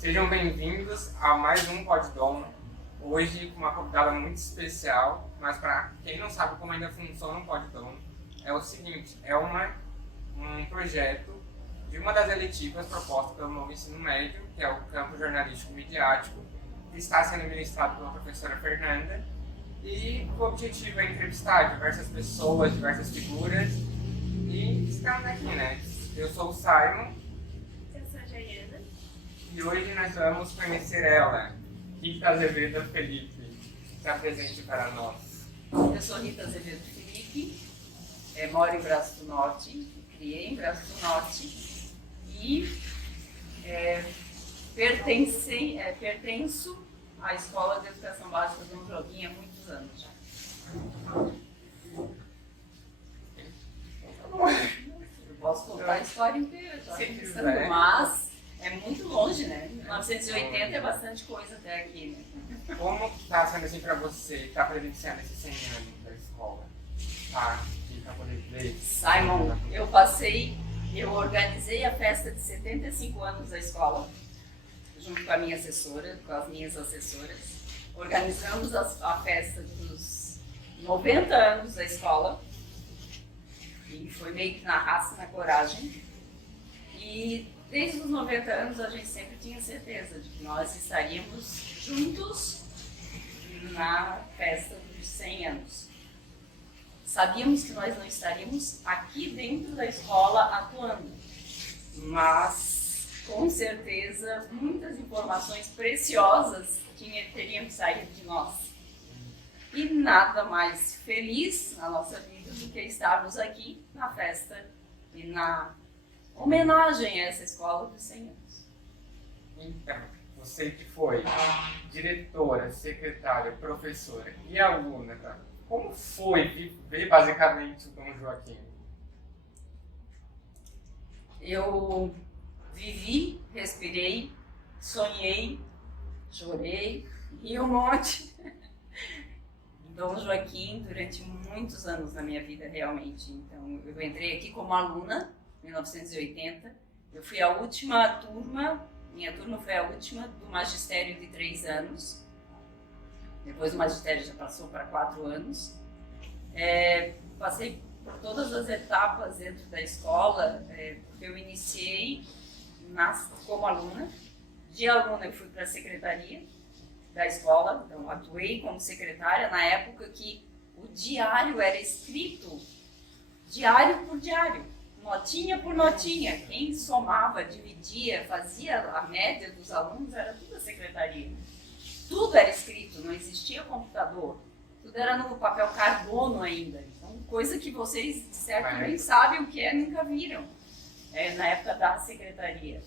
Sejam bem-vindos a mais um Poddom. Hoje com uma convidada muito especial, mas para quem não sabe como ainda funciona um Poddom, é o seguinte, é um projeto de uma das eletivas propostas pelo novo ensino médio, que é o campo jornalístico midiático, que está sendo ministrado pela professora Fernanda, e o objetivo é entrevistar diversas pessoas, diversas figuras, e estamos aqui, né? Eu sou o Simon. Eu sou a Jaiana. E hoje nós vamos conhecer ela, Rita Azevedo Felipe. Se apresente para nós. Eu sou Rita Azevedo Felipe, moro em Braço do Norte, criei em Braço do Norte e pertenço à Escola de Educação Básica Dom Joaquim há muitos anos já. Eu posso contar a história inteira, mas é muito longe, né? 1980 é bastante coisa até aqui, né? Como está sendo assim para você estar presenciando esses 100 anos da escola? Tá? Aqui para poder ver. Simon, eu organizei a festa de 75 anos da escola, junto com a minha assessora, com as minhas assessoras. Organizamos a festa dos 90 anos da escola, e foi meio que na raça, na coragem. E desde os 90 anos a gente sempre tinha certeza de que nós estaríamos juntos na festa dos 100 anos. Sabíamos que nós não estaríamos aqui dentro da escola atuando, mas com certeza muitas informações preciosas teriam que sair de nós. E nada mais feliz na nossa vida do que estarmos aqui na festa e na homenagem a essa escola dos 100 anos. Então, você que foi diretora, secretária, professora e aluna, tá? Como foi viver basicamente o Dom Joaquim? Eu vivi, respirei, sonhei, chorei, ri um monte. Dom Joaquim durante muitos anos na minha vida, realmente. Então, eu entrei aqui como aluna, em 1980. Eu fui a última turma, minha turma foi a última do magistério de 3 anos. Depois o magistério já passou para 4 anos. Passei por todas as etapas dentro da escola, porque eu iniciei como aluna. De aluna eu fui para a secretaria da escola, então atuei como secretária na época que o diário era escrito diário por diário, notinha por notinha. Quem somava, dividia, fazia a média dos alunos era tudo a secretaria. Tudo era escrito, não existia computador, tudo era no papel carbono ainda. Então, coisa que vocês de certo nem sabem o que é, nunca viram na época da secretaria.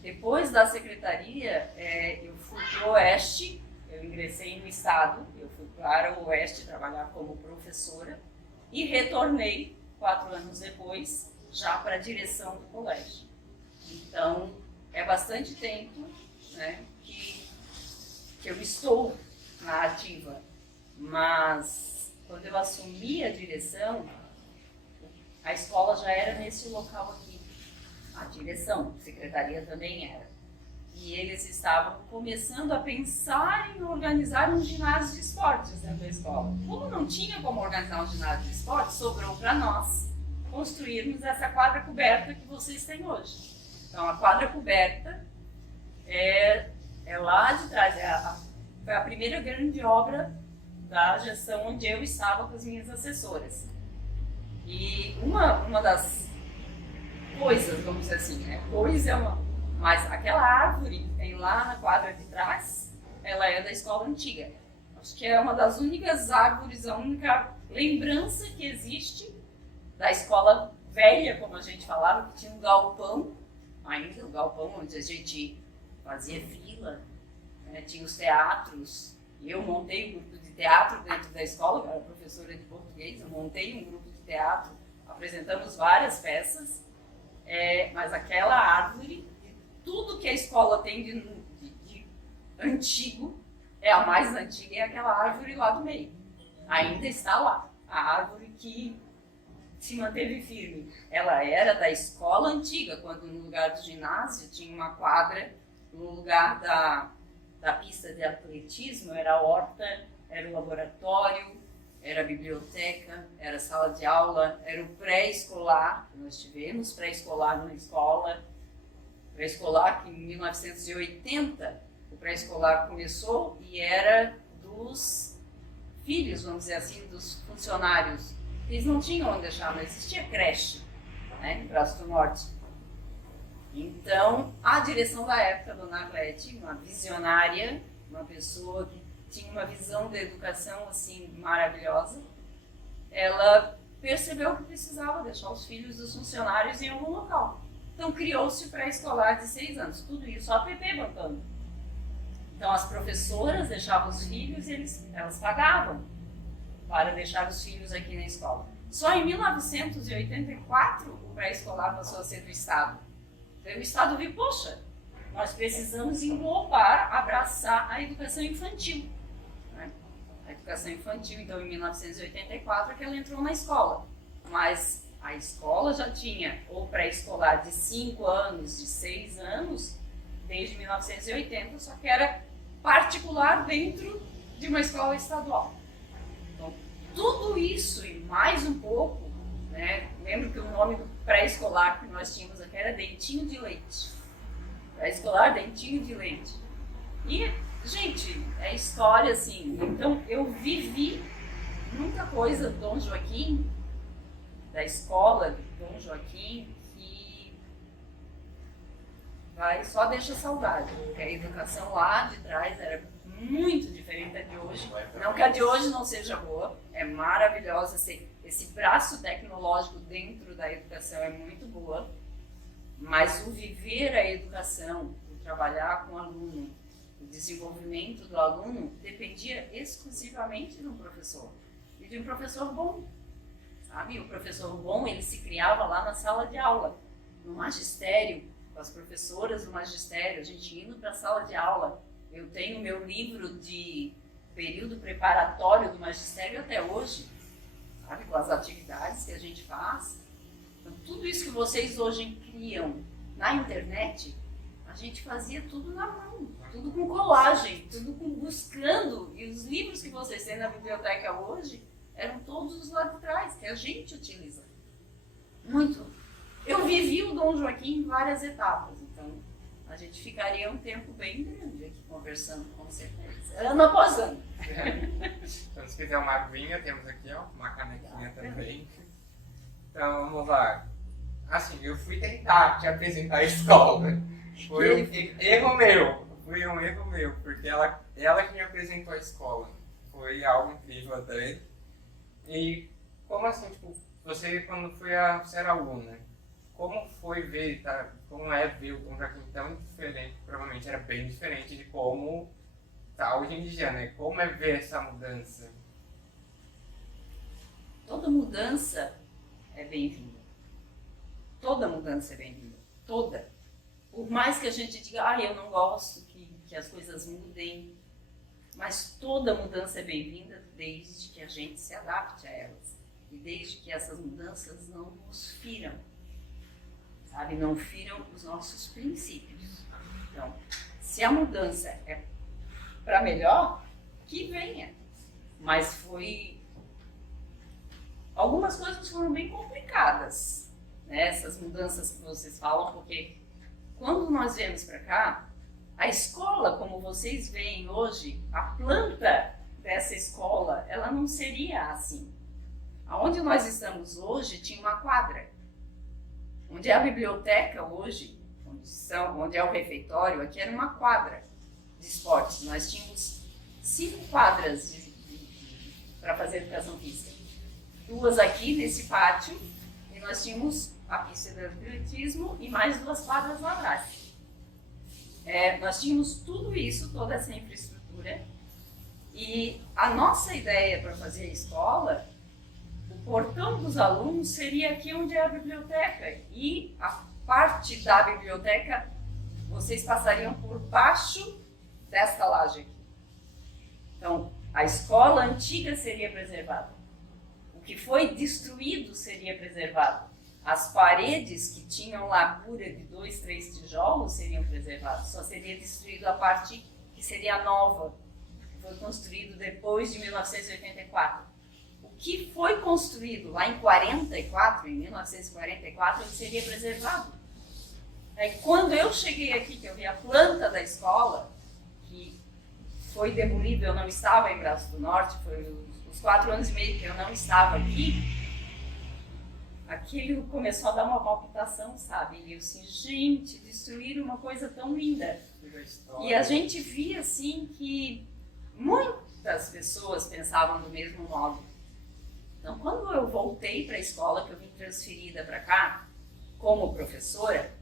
Depois da secretaria, eu fui para o Oeste, eu ingressei no Estado, eu fui para o Oeste trabalhar como professora e retornei 4 anos depois, já para a direção do colégio. Então, é bastante tempo, né, que eu estou na ativa, mas quando eu assumi a direção, a escola já era nesse local aqui. A direção, a secretaria também era. E eles estavam começando a pensar em organizar um ginásio de esportes dentro da escola. Como não tinha como organizar um ginásio de esportes, sobrou para nós construirmos essa quadra coberta que vocês têm hoje. Então, a quadra coberta é lá de trás, foi a primeira grande obra da gestão onde eu estava com as minhas assessoras. E uma das coisas, vamos dizer assim, né? Mas aquela árvore que tem lá na quadra de trás, ela é da escola antiga. Acho que é uma das únicas árvores, a única lembrança que existe da escola velha, como a gente falava, que tinha um galpão, ainda um galpão onde a gente fazia fila, né? Tinha os teatros. Eu montei um grupo de teatro dentro da escola, eu era professora de português, eu montei um grupo de teatro, apresentamos várias peças. Mas aquela árvore, tudo que a escola tem de antigo, a mais antiga é aquela árvore lá do meio. Ainda está lá, a árvore que se manteve firme. Ela era da escola antiga, quando no lugar do ginásio tinha uma quadra no lugar da pista de atletismo, era a horta, era o laboratório, era a biblioteca, era a sala de aula, era o pré-escolar, que nós tivemos pré-escolar na escola, pré-escolar que em 1980 o pré-escolar começou e era dos filhos, vamos dizer assim, dos funcionários. Eles não tinham onde deixar, não existia creche, né, em Braço do Norte. Então, a direção da época, Dona Arlete, uma visionária, uma pessoa que tinha uma visão da educação assim maravilhosa, ela percebeu que precisava deixar os filhos dos funcionários em algum local. Então, criou-se o pré-escolar de 6 anos. Tudo isso a PP bancando. Então, as professoras deixavam os filhos e elas pagavam para deixar os filhos aqui na escola. Só em 1984 o pré-escolar passou a ser do Estado. Então, o Estado viu, poxa, nós precisamos englobar, abraçar a educação infantil. Né? A educação infantil, então, em 1984 é que ela entrou na escola. Mas a escola já tinha o pré-escolar de 5 anos, de 6 anos, desde 1980, só que era particular dentro de uma escola estadual. Então, tudo isso e mais um pouco, né? Lembro que o nome do pré-escolar que nós tínhamos aqui era Dentinho de Leite. Pré-escolar Dentinho de Leite. E, gente, é história assim. Então, eu vivi muita coisa do Dom Joaquim, da escola do Dom Joaquim, que só deixa saudade, porque a educação lá de trás era muito diferente da de hoje. Não que a de hoje não seja boa, é maravilhosa, esse braço tecnológico dentro da educação é muito boa, mas o viver a educação, o trabalhar com o aluno, o desenvolvimento do aluno dependia exclusivamente de um professor, e de um professor bom. Sabe? O professor bom, ele se criava lá na sala de aula, no magistério, com as professoras do magistério, a gente indo para a sala de aula. Eu tenho meu livro de período preparatório do magistério até hoje, sabe? Com as atividades que a gente faz. Então, tudo isso que vocês hoje criam na internet, a gente fazia tudo na mão, tudo com colagem, tudo buscando. E os livros que vocês têm na biblioteca hoje eram todos lá de trás, que a gente utiliza. Muito. Eu vivi o Dom Joaquim em várias etapas, então a gente ficaria um tempo bem grande aqui conversando, com certeza. Ano após ano. Então, se quiser uma aguinha, temos aqui, ó, uma canequinha também. Então, vamos lá. Assim, eu fui tentar te apresentar a escola. Foi um erro meu. Foi um erro meu, porque ela que me apresentou a escola. Foi algo incrível até. E como assim, tipo, você quando você era aluna, como foi ver, tá? Como é ver o Dom Joaquim tão diferente? Provavelmente era bem diferente de como tá hoje em dia, né? Como é ver essa mudança? Toda mudança é bem-vinda. Toda mudança é bem-vinda. Toda. Por mais que a gente diga, eu não gosto que as coisas mudem, mas toda mudança é bem-vinda desde que a gente se adapte a elas. E desde que essas mudanças não nos firam. Sabe? Não firam os nossos princípios. Então, se a mudança é para melhor, que venha. Mas algumas coisas foram bem complicadas, né? Essas mudanças que vocês falam, porque quando nós viemos para cá, a escola, como vocês veem hoje, a planta dessa escola, ela não seria assim. Aonde nós estamos hoje tinha uma quadra. Onde é a biblioteca hoje, onde é o refeitório, aqui era uma quadra de esportes. Nós tínhamos 5 quadras para fazer educação física. 2 aqui nesse pátio, e nós tínhamos a pista de atletismo e mais 2 quadras lá atrás. Nós tínhamos tudo isso, toda essa infraestrutura, e a nossa ideia para fazer a escola, o portão dos alunos seria aqui onde é a biblioteca, e a parte da biblioteca vocês passariam por baixo desta laje aqui. Então, a escola antiga seria preservada. O que foi destruído seria preservado. As paredes que tinham largura de 2, 3 tijolos seriam preservadas. Só seria destruído a parte que seria nova, que foi construído depois de 1984. O que foi construído lá em 44, em 1944, ele seria preservado. Aí, quando eu cheguei aqui, que eu vi a planta da escola, que foi demolida, eu não estava em Braço do Norte, foi os 4 anos e meio que eu não estava aqui, aquilo começou a dar uma palpitação, sabe? E eu assim, gente, destruíram uma coisa tão linda. E a gente via, assim, que muitas pessoas pensavam do mesmo modo. Então, quando eu voltei para a escola, que eu vim transferida para cá, como professora,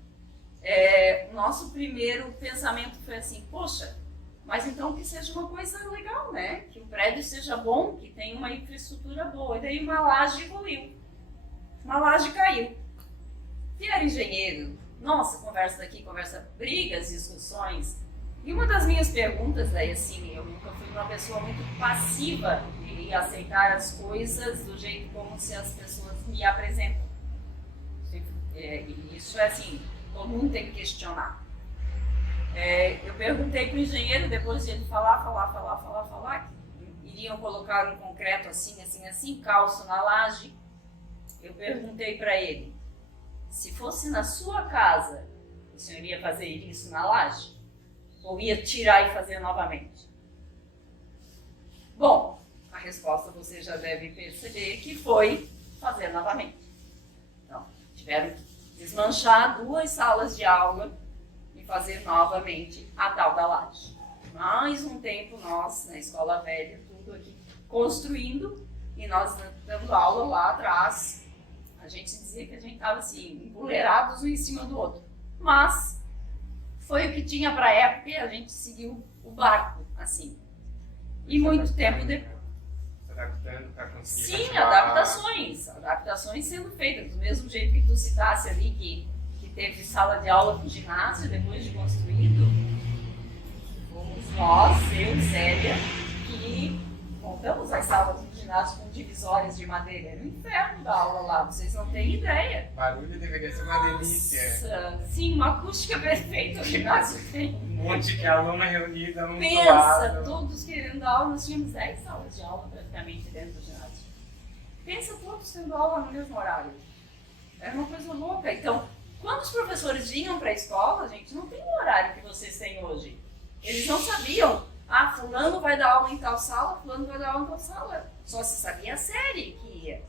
o nosso primeiro pensamento foi assim, poxa, mas então que seja uma coisa legal, né? Que o prédio seja bom, que tenha uma infraestrutura boa. E daí uma laje evoluiu. Uma laje caiu. Vieram engenheiro, nossa, conversa daqui, conversa, brigas, discussões. E uma das minhas perguntas, daí assim, eu nunca fui uma pessoa muito passiva em aceitar as coisas do jeito como se as pessoas me apresentam. E isso é assim, todo mundo tem que questionar. Eu perguntei para o engenheiro, depois de ele falar, que iriam colocar um concreto assim, calço na laje. Eu perguntei para ele, se fosse na sua casa, o senhor ia fazer isso na laje? Ou ia tirar e fazer novamente? Bom, a resposta você já deve perceber que foi fazer novamente. Então, tiveram que desmanchar 2 salas de aula e fazer novamente a tal da laje. Mais um tempo nós, na escola velha, tudo aqui construindo, e nós dando aula lá atrás. A gente dizia que a gente estava assim, empoleirados um em cima do outro. Mas foi o que tinha para a época e a gente seguiu o barco, assim. E muito tempo depois. Se adaptando para conseguir. Sim, continuar... adaptações sendo feitas. Do mesmo jeito que tu citasse ali que teve sala de aula no ginásio depois de construído, fomos nós, eu e Célia, que montamos as salas do ginásio com divisórias de madeira. Era um inferno da aula lá, vocês não têm ideia. Barulho deveria ser uma delícia. Nossa, sim, uma acústica perfeita o ginásio tem. Um monte de aluno reunida num Pensa, lado. todos querendo dar aula, nós tínhamos 10 salas de aula praticamente dentro do ginásio. Pensa todos tendo aula no mesmo horário. Era uma coisa louca. Então, quando os professores vinham para a escola, gente, não tem o horário que vocês têm hoje. Eles não sabiam, fulano vai dar aula em tal sala, fulano vai dar aula em tal sala. Só se sabia a série que ia.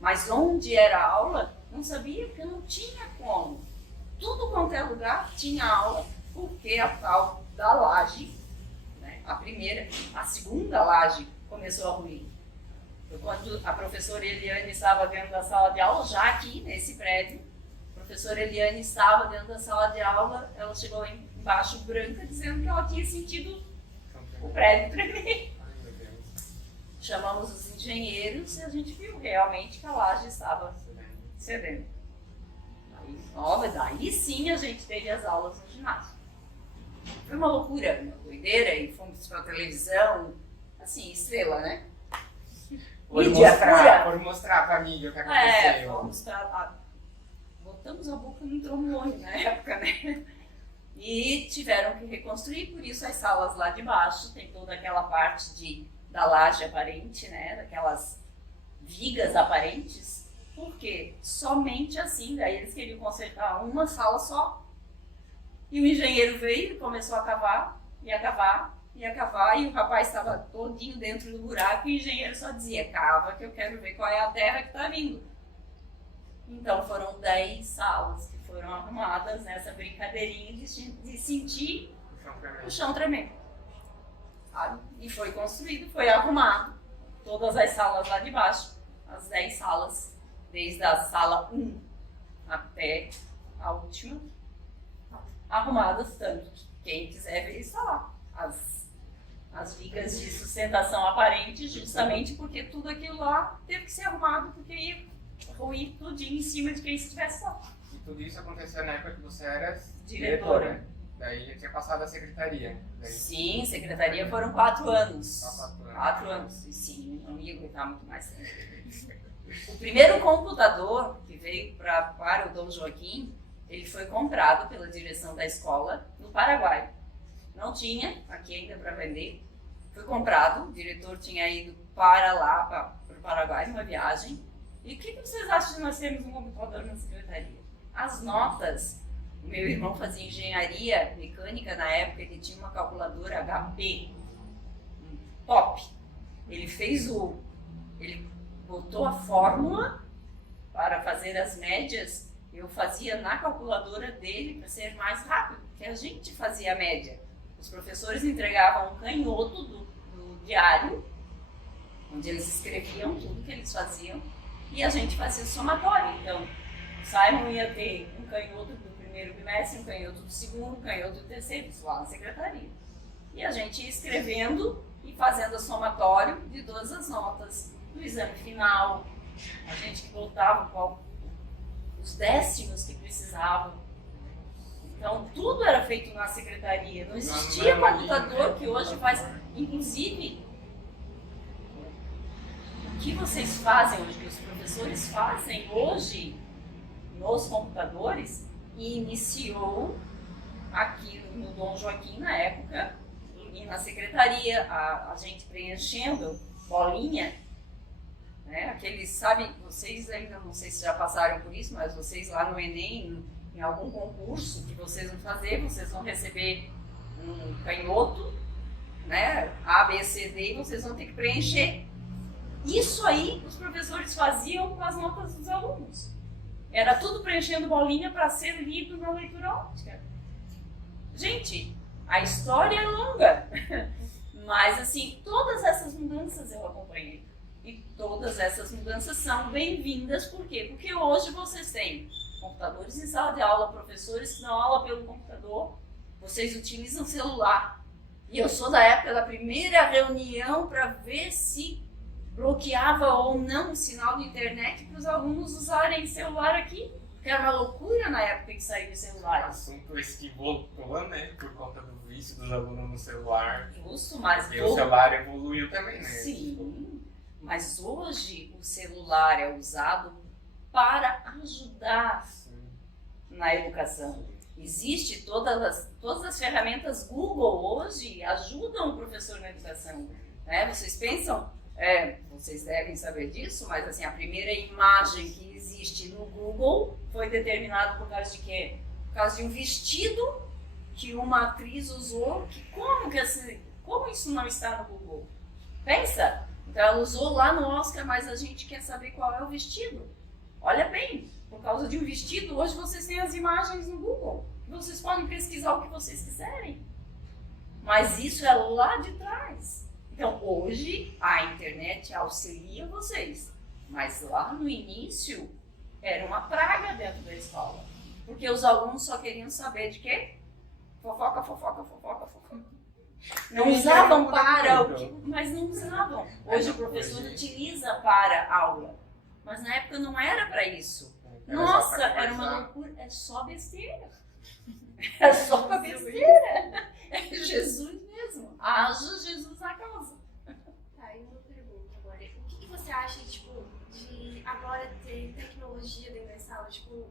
Mas onde era a aula, não sabia, porque não tinha como. Tudo quanto é lugar tinha aula, porque a tal da laje, né, a segunda laje começou a ruir. Quando a professora Eliane estava dentro da sala de aula, já aqui nesse prédio, a professora Eliane estava dentro da sala de aula, ela chegou lá embaixo branca dizendo que ela tinha sentido o prédio tremer. Chamamos os engenheiros e a gente viu realmente que a laje estava cedendo. Daí sim a gente teve as aulas no ginásio. Foi uma loucura, uma doideira, e fomos para a televisão, assim, estrela, né? Por mostrar pra mídia o que aconteceu. Fomos pra... Botamos a boca no trombone na época, né? E tiveram que reconstruir, por isso as salas lá de baixo tem toda aquela parte da laje aparente, né? Daquelas vigas aparentes, porque somente assim, daí eles queriam consertar uma sala só. E o engenheiro veio e começou a cavar, e o rapaz estava todinho dentro do buraco e o engenheiro só dizia, cava que eu quero ver qual é a terra que está vindo. Então foram 10 salas que foram arrumadas nessa brincadeirinha de sentir o chão tremendo. Sabe? E foi construído, foi arrumado, todas as salas lá de baixo, as 10 salas, desde a sala 1 até a última, arrumadas tanto. Quem quiser ver está lá. As vigas de sustentação aparente, justamente porque tudo aquilo lá teve que ser arrumado, porque ia ruir tudinho em cima de quem estivesse lá. E tudo isso aconteceu na época que você era diretora. Daí já tinha passado a secretaria. Sim, secretaria foram 4 anos. Só 4 anos. 4 anos, e sim, não ia aguentar muito mais tempo. O primeiro computador que veio para o Dom Joaquim, ele foi comprado pela direção da escola no Paraguai. Não tinha aqui ainda para vender. Foi comprado, o diretor tinha ido para lá, para o Paraguai, numa viagem. E o que vocês acham de nós termos um computador na secretaria? As notas. O meu irmão fazia engenharia mecânica na época, ele tinha uma calculadora HP, top. Ele botou a fórmula para fazer as médias, eu fazia na calculadora dele para ser mais rápido, porque a gente fazia a média. Os professores entregavam um canhoto do diário, onde eles escreviam tudo que eles faziam, e a gente fazia o somatório. Então, o Simon ia ter um canhoto do primeiro bimestre, um canhoto do segundo, um canhoto do terceiro, isso lá na secretaria. E a gente ia escrevendo e fazendo o somatório de todas as notas do exame final. A gente que voltava os décimos que precisavam. Então, tudo era feito na secretaria. Não existia computador que hoje faz. Inclusive, o que vocês fazem hoje, que os professores fazem hoje nos computadores, iniciou aqui no Dom Joaquim, na época, e na secretaria, a gente preenchendo bolinha, né? Aqueles, sabe, vocês ainda, não sei se já passaram por isso, mas vocês lá no Enem, em algum concurso que vocês vão fazer, vocês vão receber um canhoto, né? A, B, C, D, e vocês vão ter que preencher. Isso aí os professores faziam com as notas dos alunos. Era tudo preenchendo bolinha para ser lido na leitura óptica. Gente, a história é longa, mas assim, todas essas mudanças eu acompanhei. E todas essas mudanças são bem-vindas, por quê? Porque hoje vocês têm computadores em sala de aula, professores que dão aula pelo computador, vocês utilizam celular. E eu sou da época da primeira reunião para ver se bloqueava ou não o sinal de internet para os alunos usarem celular aqui. Porque era uma loucura na época que saiu o celular. Assunto esse que voltou, né? Por conta do vício dos alunos no celular. Justo, mas E o celular evoluiu também, né? Sim, mas hoje o celular é usado para ajudar na educação. Existe todas as ferramentas Google hoje ajudam o professor na educação. Né? Vocês pensam, vocês devem saber disso, mas assim, a primeira imagem que existe no Google foi determinada por causa de quê? Por causa de um vestido que uma atriz usou. Como isso não está no Google? Pensa! Então ela usou lá no Oscar, mas a gente quer saber qual é o vestido. Olha bem, por causa de um vestido, hoje vocês têm as imagens no Google. Vocês podem pesquisar o que vocês quiserem. Mas isso é lá de trás. Então hoje a internet auxilia vocês. Mas lá no início era uma praga dentro da escola. Porque os alunos só queriam saber de quê? Fofoca, fofoca, fofoca, fofoca. Não usavam para o que, mas não usavam. Hoje o professor utiliza para a aula. Mas na época não era para isso. Nossa, era uma loucura. É só besteira. É só para besteira. É Jesus mesmo. Haja Jesus na causa. Tá, e uma pergunta agora. O que você acha, tipo, de agora ter tecnologia dentro da sala? Tipo,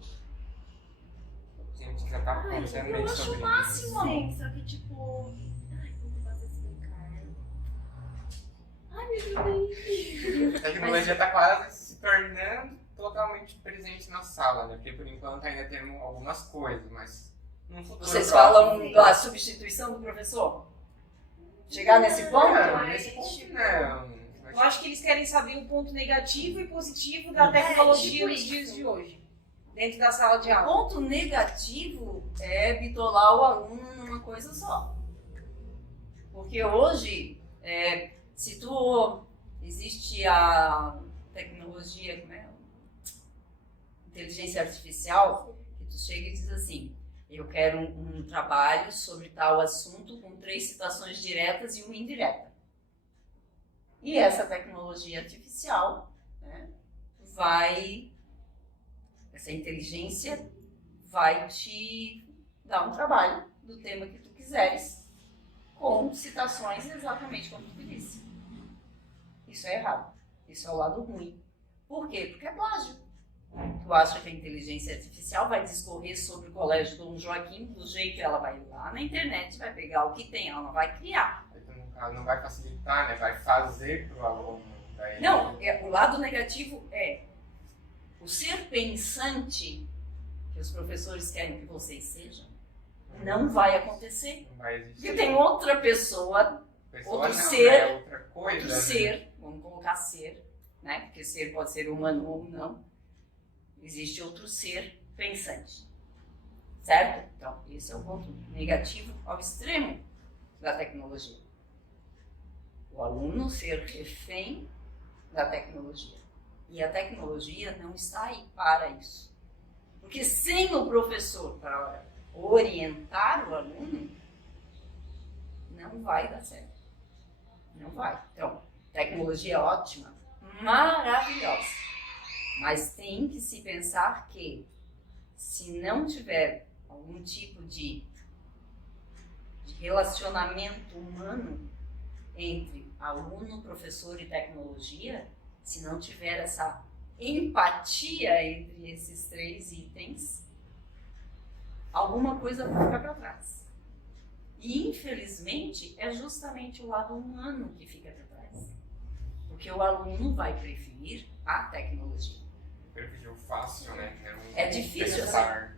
A gente já tá conversando eu meio acho sobre o máximo. sim, só que tipo... Ai, como posso explicar? Ai, meu Deus. A tecnologia está quase se tornando totalmente presente na sala, né? Porque por enquanto ainda temos algumas coisas, mas no futuro Vocês próximo, falam da substituição do professor? Chegar nesse ponto? Não, nesse ponto não. Eu acho que eles querem saber o ponto negativo e positivo da tecnologia tipo nos isso. dias de hoje, dentro da sala de O aula. ponto negativo é bitolar o aluno numa coisa só. Porque hoje, existe a tecnologia, como é? Inteligência artificial, que tu chega e diz assim, eu quero um trabalho sobre tal assunto com 3 citações diretas e uma indireta. E essa tecnologia artificial, né, essa inteligência vai te dar um trabalho do tema que tu quiseres, com citações exatamente como tu disse. Isso é errado. Isso é o lado ruim. Por quê? Porque é plágio. Tu acha que a inteligência artificial vai discorrer sobre o Colégio Dom Joaquim do jeito que ela vai lá na internet, vai pegar o que tem, ela não vai criar. Então, no caso, não vai facilitar, né? Vai fazer pro aluno. Daí... Não, o lado negativo é o ser pensante que os professores querem que vocês sejam, não vai acontecer. Não vai existir. Porque tem outra pessoa, outro não, ser, né? Outra coisa, outro né? ser, vamos colocar ser, né? Porque ser pode ser humano ou não. Existe outro ser pensante, certo? Então, esse é o ponto negativo ao extremo da tecnologia. O aluno ser refém da tecnologia. E a tecnologia não está aí para isso. Porque sem o professor para orientar o aluno, não vai dar certo. Não vai. Então, tecnologia é ótima, maravilhosa. Mas tem que se pensar que, se não tiver algum tipo de relacionamento humano entre aluno, professor e tecnologia, se não tiver essa empatia entre esses três itens, alguma coisa vai ficar para trás. E, infelizmente, é justamente o lado humano que fica para trás. Porque o aluno vai preferir a tecnologia. Preferiu fácil, né? É difícil, pensar.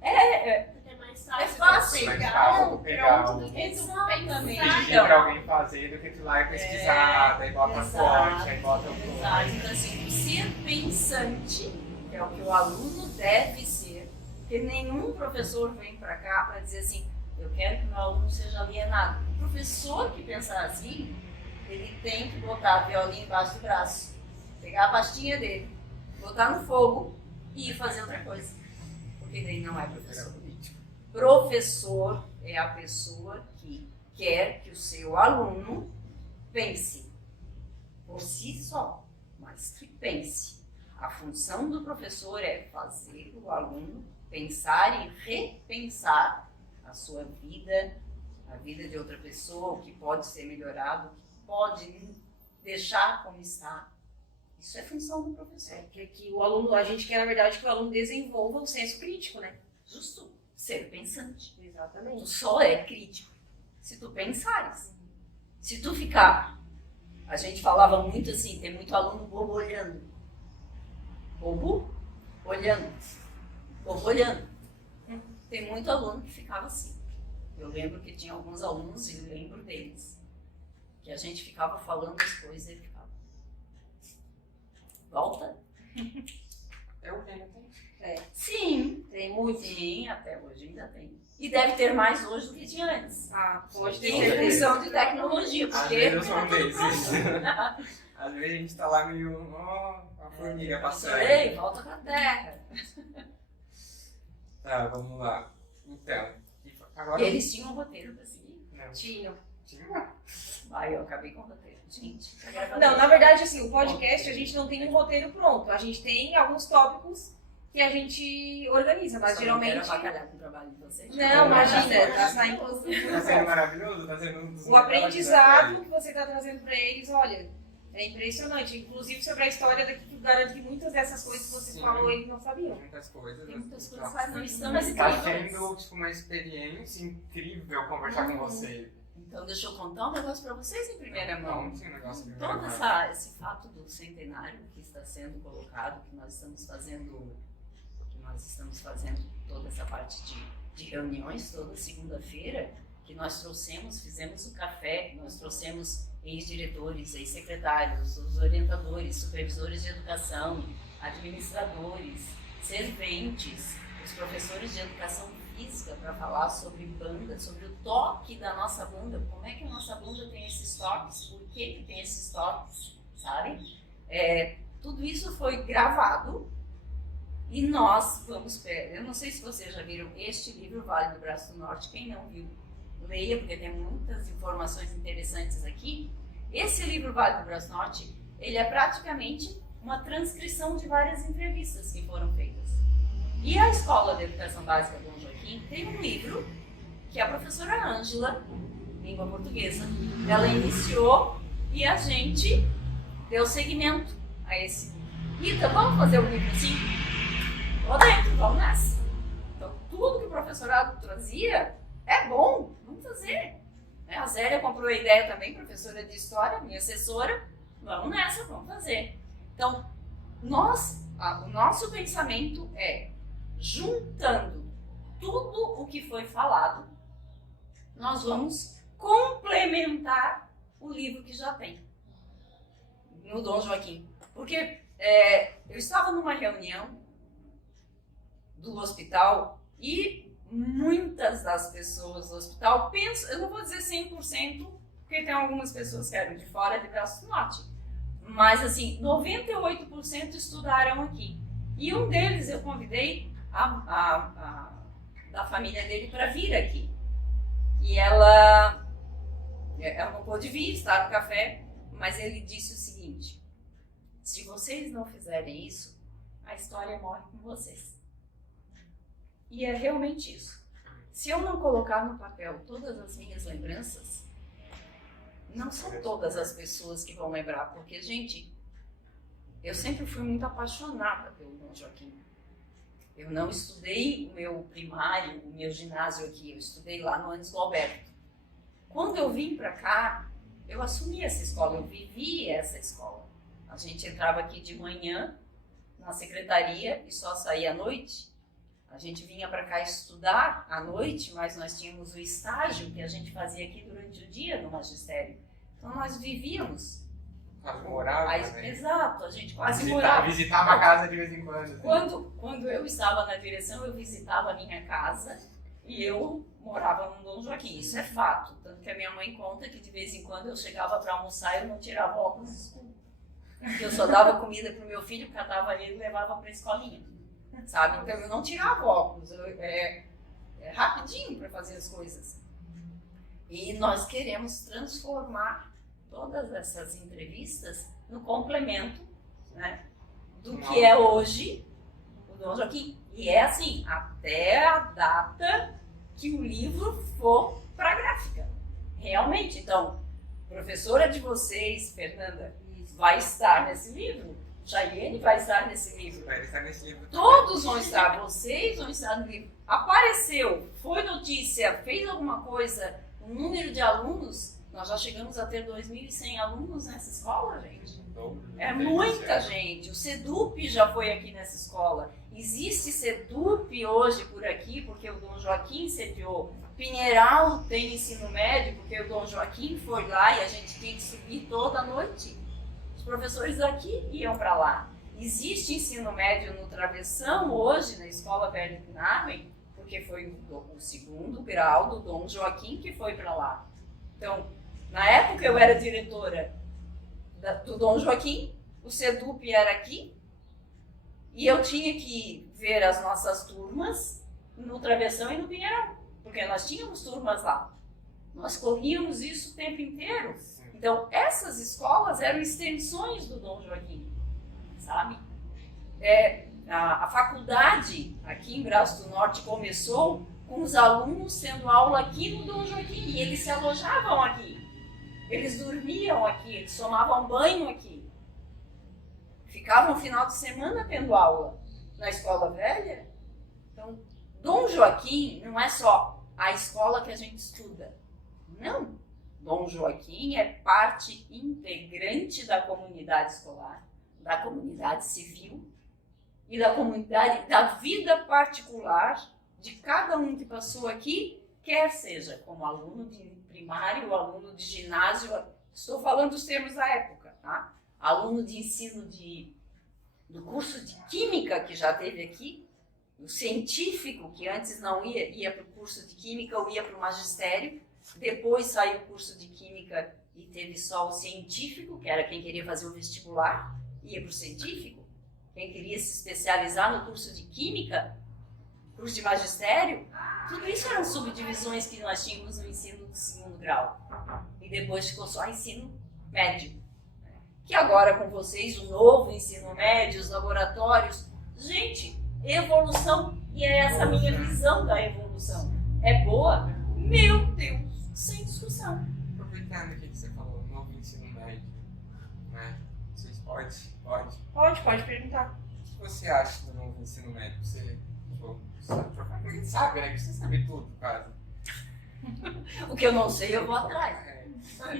Porque é mais É fácil. fácil. Mais fácil pegar Pronto, do que tu Exatamente. pensar. pedir pra alguém fazer do que tu lá e pesquisar, daí bota a fonte, aí bota o Exato. Então, assim, o ser pensante é o que o aluno deve ser, porque nenhum professor vem para cá para dizer assim, eu quero que meu aluno seja alienado. O professor que pensar assim, ele tem que botar a violinha embaixo do braço, pegar a pastinha dele, botar no fogo e ir fazer outra coisa. Porque daí não é professor. Professor é a pessoa que quer que o seu aluno pense por si só, mas que pense. A função do professor é fazer o aluno pensar e repensar a sua vida, a vida de outra pessoa, o que pode ser melhorado, o que pode deixar como está. Isso é função do professor. Que o aluno, a gente quer, na verdade, que o aluno desenvolva o senso crítico, né? Justo ser pensante. Exatamente. Tu só é crítico se tu pensares. Se tu ficar... A gente falava muito assim, tem muito aluno bobo olhando. Bobo olhando. Bobo olhando. Tem muito aluno que ficava assim. Eu lembro que tinha alguns alunos, e lembro deles, que a gente ficava falando as coisas e ele ficava... Volta? É o que ainda tem. Sim, Tem muito. sim, até hoje ainda tem. E deve ter mais hoje do que tinha antes. Ah, pode ter Em certeza. função de tecnologia, Às porque... vezes eu sou um desses. Às vezes a gente tá lá meio, a formiga passando. Ei, volta pra terra. Tá, vamos lá. Então, agora... E eles tinham um roteiro pra seguir. Não, Tinha. tinha. Aí eu acabei com o roteiro. Gente, tá gravando. Não, na verdade, assim, o podcast a gente não tem um roteiro pronto. A gente tem alguns tópicos que a gente organiza, mas Só geralmente. Não quero avacalhar com o trabalho de vocês. Não, imagina, Tá tá saindo. Tá sendo maravilhoso, tá sendo um dos O melhores aprendizado que você está trazendo para eles, olha, é impressionante. Inclusive sobre a história daqui, garanto que muitas dessas coisas que você Sim. falou eles não sabiam. Muitas coisas. Tem muitas assim, coisas tá- que não estamos Tá incríveis. sendo tipo, uma experiência incrível conversar com você. Então deixa eu contar um negócio pra vocês em primeira mão. Não, tinha um negócio de Todo primeira esse fato do centenário que está sendo colocado, que nós estamos fazendo toda essa parte de reuniões toda segunda-feira, que nós trouxemos, fizemos o café, que nós trouxemos ex-diretores, ex-secretários, os orientadores, supervisores de educação, administradores, serventes, os professores de educação física para falar sobre banda, sobre o toque da nossa banda, como é que a nossa banda tem esses toques, por que tem esses toques, sabe? Tudo isso foi gravado e nós vamos... Eu não sei se vocês já viram este livro, Vale do Braço do Norte, quem não viu, leia, porque tem muitas informações interessantes aqui. Esse livro, Vale do Braço do Norte, ele é praticamente uma transcrição de várias entrevistas que foram feitas. E a Escola de Educação Básica Dom Joaquim tem um livro que a professora Ângela, língua portuguesa, ela iniciou e a gente deu seguimento a esse Rita, vamos fazer o livro assim? Tô dentro, vamos nessa. Então, tudo que o professorado trazia é bom, vamos fazer. A Zélia comprou a ideia também, professora de história, minha assessora, vamos nessa, vamos fazer. Então, o nosso pensamento é, juntando tudo o que foi falado, nós vamos complementar o livro que já tem no Dom Joaquim. Porque eu estava numa reunião do hospital e muitas das pessoas do hospital pensam, eu não vou dizer 100%, porque tem algumas pessoas que eram de fora de Braço do Norte, mas assim, 98% estudaram aqui. E um deles eu convidei da família dele para vir aqui. E ela não pôde vir, estar no café, mas ele disse o seguinte: se vocês não fizerem isso, a história morre com vocês. E é realmente isso. Se eu não colocar no papel todas as minhas lembranças, não são todas as pessoas que vão lembrar, porque, gente, eu sempre fui muito apaixonada pelo Dom Joaquim. Eu não estudei o meu primário, o meu ginásio aqui, eu estudei lá no Anis Alberto. Quando eu vim para cá, eu assumi essa escola, eu vivi essa escola. A gente entrava aqui de manhã na secretaria e só saía à noite. A gente vinha para cá estudar à noite, mas nós tínhamos o estágio que a gente fazia aqui durante o dia no magistério. Então nós vivíamos. Quase morava, né? Exato, a gente quase morava. Visitava a casa de vez em quando. Assim. Quando eu estava na direção, eu visitava a minha casa e eu morava no Dom Joaquim. Isso é fato. Tanto que a minha mãe conta que de vez em quando eu chegava para almoçar e eu não tirava óculos escuros. Eu só dava comida para o meu filho, catava ele e levava para a escolinha. Sabe? Então eu não tirava óculos. É rapidinho para fazer as coisas. E nós queremos transformar todas essas entrevistas no complemento, né, do que é hoje o Dom Joaquim. E é assim, até a data que o livro for para a gráfica. Realmente, então, professora de vocês, Fernanda, vai estar nesse livro. Chayenne vai estar nesse livro. Vai estar nesse livro. Todos vão estar, vocês vão estar no livro. Apareceu, foi notícia, fez alguma coisa, o número de alunos, nós já chegamos a ter 2.100 alunos nessa escola, gente. É muita gente. O SEDUP já foi aqui nessa escola. Existe SEDUP hoje por aqui, porque o Dom Joaquim sediou. Pinheiral tem ensino médio, porque o Dom Joaquim foi lá e a gente tinha que subir toda noite. Os professores daqui iam para lá. Existe ensino médio no Travessão hoje, na Escola Velha de Naven, porque foi o segundo grau do Dom Joaquim que foi para lá. Então, na época eu era diretora do Dom Joaquim, o SEDUP era aqui, e eu tinha que ver as nossas turmas no Travessão e no Pinheirão, porque nós tínhamos turmas lá. Nós corríamos isso o tempo inteiro. Então, essas escolas eram extensões do Dom Joaquim, sabe? A faculdade aqui em Braço do Norte começou com os alunos tendo aula aqui no Dom Joaquim, e eles se alojavam aqui. Eles dormiam aqui, eles tomavam banho aqui. Ficavam no final de semana tendo aula na escola velha. Então, Dom Joaquim não é só a escola que a gente estuda. Não. Dom Joaquim é parte integrante da comunidade escolar, da comunidade civil e da comunidade, da vida particular de cada um que passou aqui, quer seja como aluno de primário, aluno de ginásio, estou falando dos termos da época, tá? Aluno de ensino do curso de Química que já teve aqui, o científico que antes não ia para o curso de Química ou ia para o magistério, depois saiu o curso de Química e teve só o científico, que era quem queria fazer o vestibular, ia para o científico. Quem queria se especializar no curso de Química, curso de magistério, tudo isso eram subdivisões que nós tínhamos no ensino do segundo grau. E depois ficou só ensino médio. Que agora com vocês, o novo ensino médio, os laboratórios. Gente, evolução, e é essa minha visão da evolução. É boa? Meu Deus, sem discussão. Aproveitando o que você falou, novo ensino médio, né? Vocês pode? Pode. Pode perguntar. O que você acha do novo ensino médio? Você, a gente sabe, né? Você sabe tudo, quase. O que eu não sei, eu vou atrás.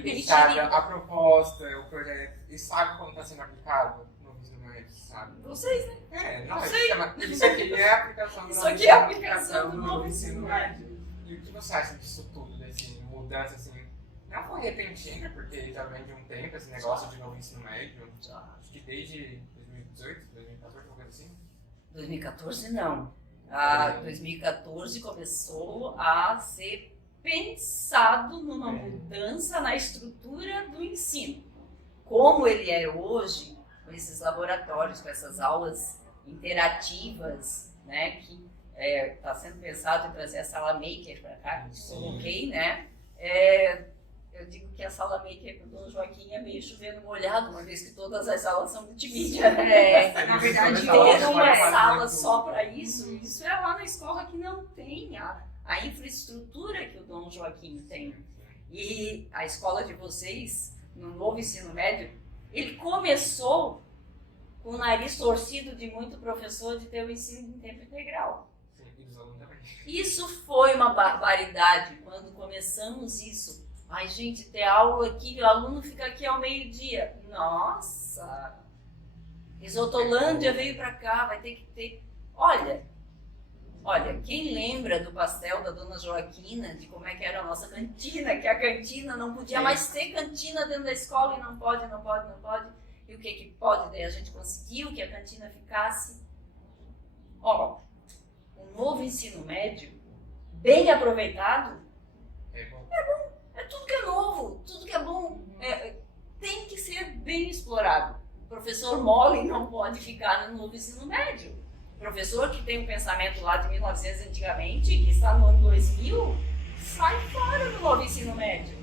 E sabe a proposta, o projeto, e sabe como está sendo aplicado no ensino médio, sabe? Vocês, né? Não, Eu sei. isso aqui é a aplicação do Isso novo aqui é a ensino- aplicação do novo ensino médio. E o que você acha disso tudo, desse mudança assim? Não foi repentina, porque já vem de um tempo esse negócio de novo ensino médio. Acho que desde 2018, 2014, alguma coisa assim. 2014 não. 2014 começou a ser pensado numa mudança na estrutura do ensino. Como ele é hoje, com esses laboratórios, com essas aulas interativas, né, que está sendo pensado em trazer a sala maker para cá, que coloquei, né? Eu digo que a sala maker do Dom Joaquim é meio chovendo molhado, uma vez que todas as salas são multimídia, né? Na verdade, Ter uma é. sala só para isso, isso é lá na escola que não tem a infraestrutura que o Dom Joaquim tem. E a escola de vocês, no novo ensino médio, ele começou com o nariz torcido de muito professor de ter o ensino em tempo integral. Sim, e dos alunos também. Isso foi uma barbaridade quando começamos isso. Ai, gente, ter aula aqui, o aluno fica aqui ao meio-dia. Nossa! Isotolândia veio pra cá, vai ter que ter... Olha, quem lembra do pastel da Dona Joaquina, de como é que era a nossa cantina, que a cantina não podia mais ter cantina dentro da escola e não pode. E o que pode? Daí a gente conseguiu que a cantina ficasse. Ó, o novo ensino médio, bem aproveitado, É bom. é tudo que é novo, tudo que é bom, tem que ser bem explorado. O professor mole não pode ficar no novo ensino médio. O professor que tem um pensamento lá de 1900 antigamente, que está no ano 2000, sai fora do novo ensino médio.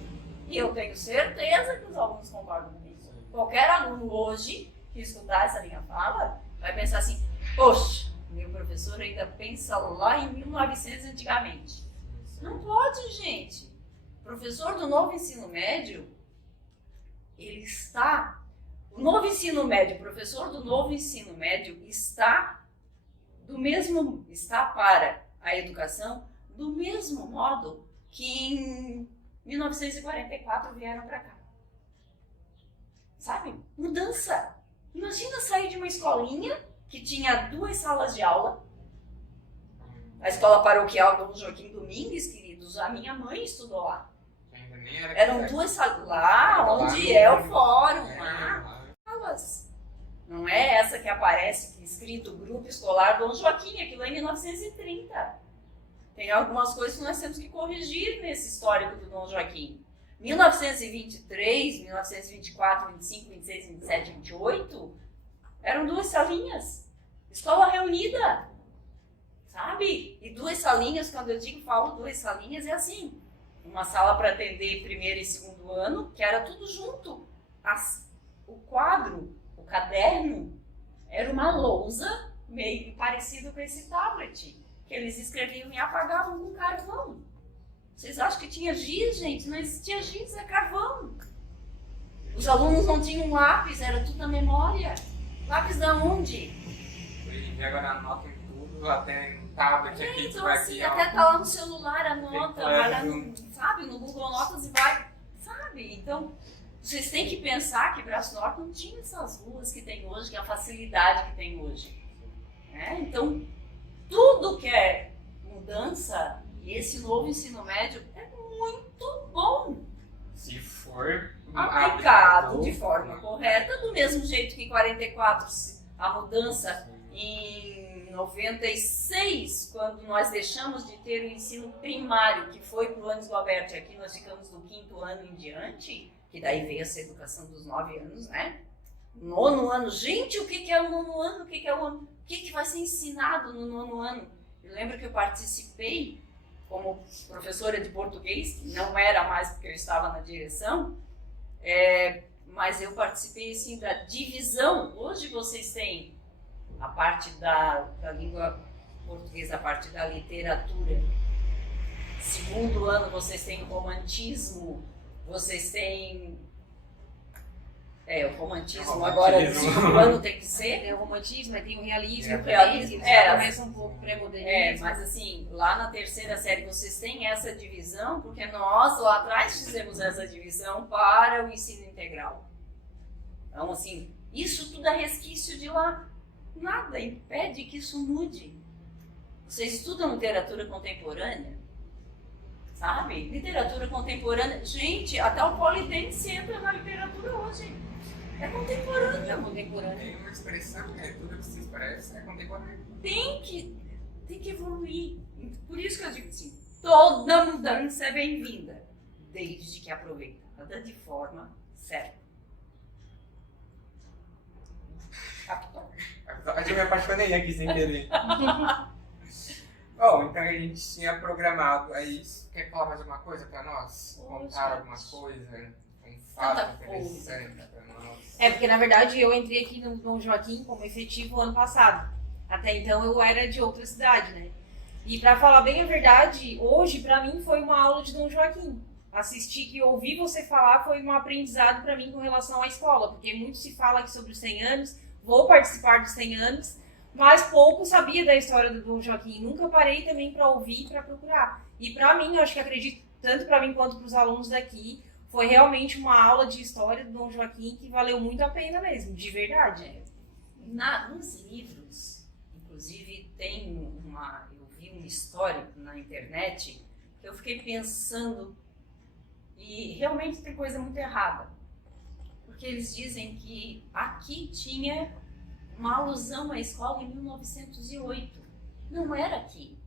E eu tenho certeza que os alunos concordam com isso. Qualquer aluno hoje que escutar essa minha fala vai pensar assim: poxa, meu professor ainda pensa lá em 1900 antigamente. Não pode, gente. O professor do novo ensino médio, ele está... O novo ensino médio, o professor do novo ensino médio está para a educação do mesmo modo que em 1944 vieram para cá. Sabe? Mudança. Imagina sair de uma escolinha que tinha 2 salas de aula. A escola paroquial Dom Joaquim Domingues, queridos, a minha mãe estudou lá. Ainda nem era Eram 2 salas lá, onde é o fórum, lá. Salas. Não é essa que aparece escrito Grupo Escolar Dom Joaquim, aquilo é em 1930. Tem algumas coisas que nós temos que corrigir nesse histórico do Dom Joaquim. 1923, 1924, 25, 26, 27, 28, eram 2 salinhas. Escola reunida. Sabe? E 2 salinhas, quando eu falo 2 salinhas, é assim. Uma sala para atender primeiro e segundo ano, que era tudo junto. O quadro, o caderno, era uma lousa meio parecido com esse tablet, que eles escreviam e apagavam com carvão. Vocês acham que tinha giz, gente? Não existia giz, é carvão. Os alunos não tinham lápis, era tudo na memória. Lápis da onde? Hoje em dia agora anota em tudo, até em tablet aqui, Então, vai assim, aqui, até tá lá no celular, anota, vai lá Tem sabe, no Google Notas e vai, sabe? Então, vocês têm que pensar que Brasnorte não tinha essas ruas que tem hoje, que é a facilidade que tem hoje. Então, tudo que é mudança, e esse novo ensino médio é muito bom. Se for Aplicado de forma correta, do mesmo jeito que em 44, a mudança em 96, quando nós deixamos de ter o ensino primário, que foi para o Anis Gualberti, aqui nós ficamos do 5º ano em diante, que daí veio essa educação dos 9 anos, né? 9º ano, gente, o que é o 9º ano? O que vai ser ensinado no 9º ano? Eu lembro que eu participei como professora de português, não era mais porque eu estava na direção, mas eu participei assim da divisão. Hoje vocês têm a parte da língua portuguesa, a parte da literatura. 2º ano vocês têm o romantismo, vocês têm O romantismo O agora, romantismo. de quando tem que ser. Tem o romantismo, aí tem o realismo, É, o realismo, eles começam um pouco pré-modernismo. Mas assim, lá na terceira série vocês têm essa divisão, porque nós lá atrás fizemos essa divisão para o ensino integral. Então, assim, isso tudo é resquício de lá. Nada impede que isso mude. Vocês estudam literatura contemporânea? Sabe? Literatura contemporânea. Gente, até o polidense entra na literatura hoje. É contemporânea. Tem uma expressão, tudo que se expressa é contemporâneo. Tem que evoluir. Por isso que eu digo assim, toda mudança é bem-vinda, desde que aproveitada de forma certa. Capitão. Acho que eu me apaixonei aqui sem querer. Bom, então a gente tinha programado, é isso. Quer falar mais alguma coisa pra nós? Contar alguma coisa? Um fato Tanta interessante pra nós? Porque na verdade eu entrei aqui no Dom Joaquim como efetivo ano passado. Até então eu era de outra cidade, né? E pra falar bem a verdade, hoje pra mim foi uma aula de Dom Joaquim. Assistir e ouvir você falar foi um aprendizado pra mim com relação à escola, porque muito se fala aqui sobre os 100 anos, vou participar dos 100 anos, mas pouco sabia da história do Dom Joaquim. Nunca parei também pra ouvir e pra procurar. E pra mim, eu acho que acredito, tanto pra mim quanto pros alunos daqui, foi realmente uma aula de história do Dom Joaquim que valeu muito a pena mesmo, de verdade. Nos livros, inclusive eu vi um histórico na internet que eu fiquei pensando e realmente tem coisa muito errada. Porque eles dizem que aqui tinha uma alusão à escola em 1908. Não era aqui.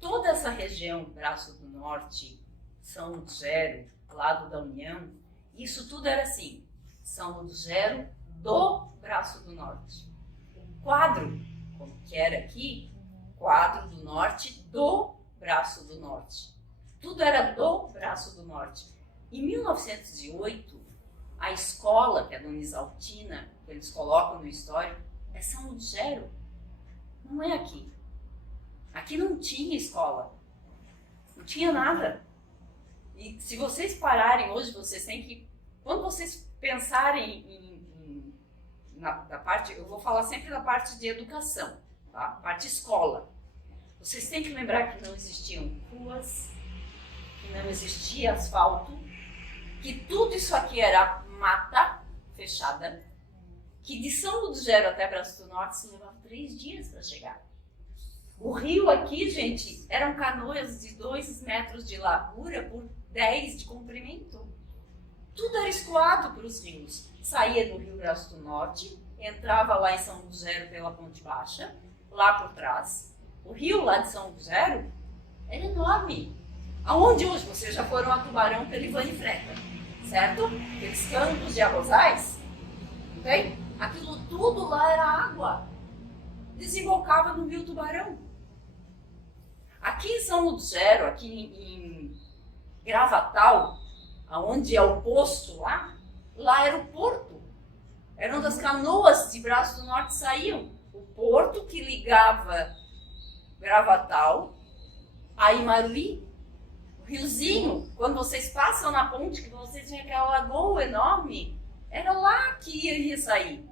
Toda essa região, Braço do Norte, São Lugero, lado da União, isso tudo era assim, São Lugero do Braço do Norte. O quadro, como que era aqui, quadro do Norte do Braço do Norte. Tudo era do Braço do Norte. Em 1908, a escola, que é a Dona Isaltina, que eles colocam no histórico, é São Lugero. Não é aqui. Aqui não tinha escola. Não tinha nada. E se vocês pararem hoje, vocês têm que... Quando vocês pensarem na parte... Eu vou falar sempre da parte de educação, tá? Parte escola. Vocês têm que lembrar que não existiam ruas, que não existia asfalto, que tudo isso aqui era mata fechada, que de São Lugero até Braço do Norte se levava 3 dias para chegar. O rio aqui, gente, eram canoas de 2 metros de largura por 10 de comprimento. Tudo era escoado para os rios. Saía do Rio Braço do Norte, entrava lá em São Lugero pela Ponte Baixa, lá por trás. O rio lá de São Lugero era enorme. Aonde hoje vocês já foram a Tubarão pela Ivane Freta, certo? Aqueles campos de arrozais, ok? Aquilo tudo lá era água. Desembocava no rio Tubarão. Aqui em São Lugero, aqui em Gravatal, aonde é o posto lá era o porto. Era onde as canoas de Braço do Norte saíam. O porto que ligava Gravatal a Imaruí. O riozinho, quando vocês passam na ponte, que vocês veem aquela lagoa enorme, era lá que ia sair.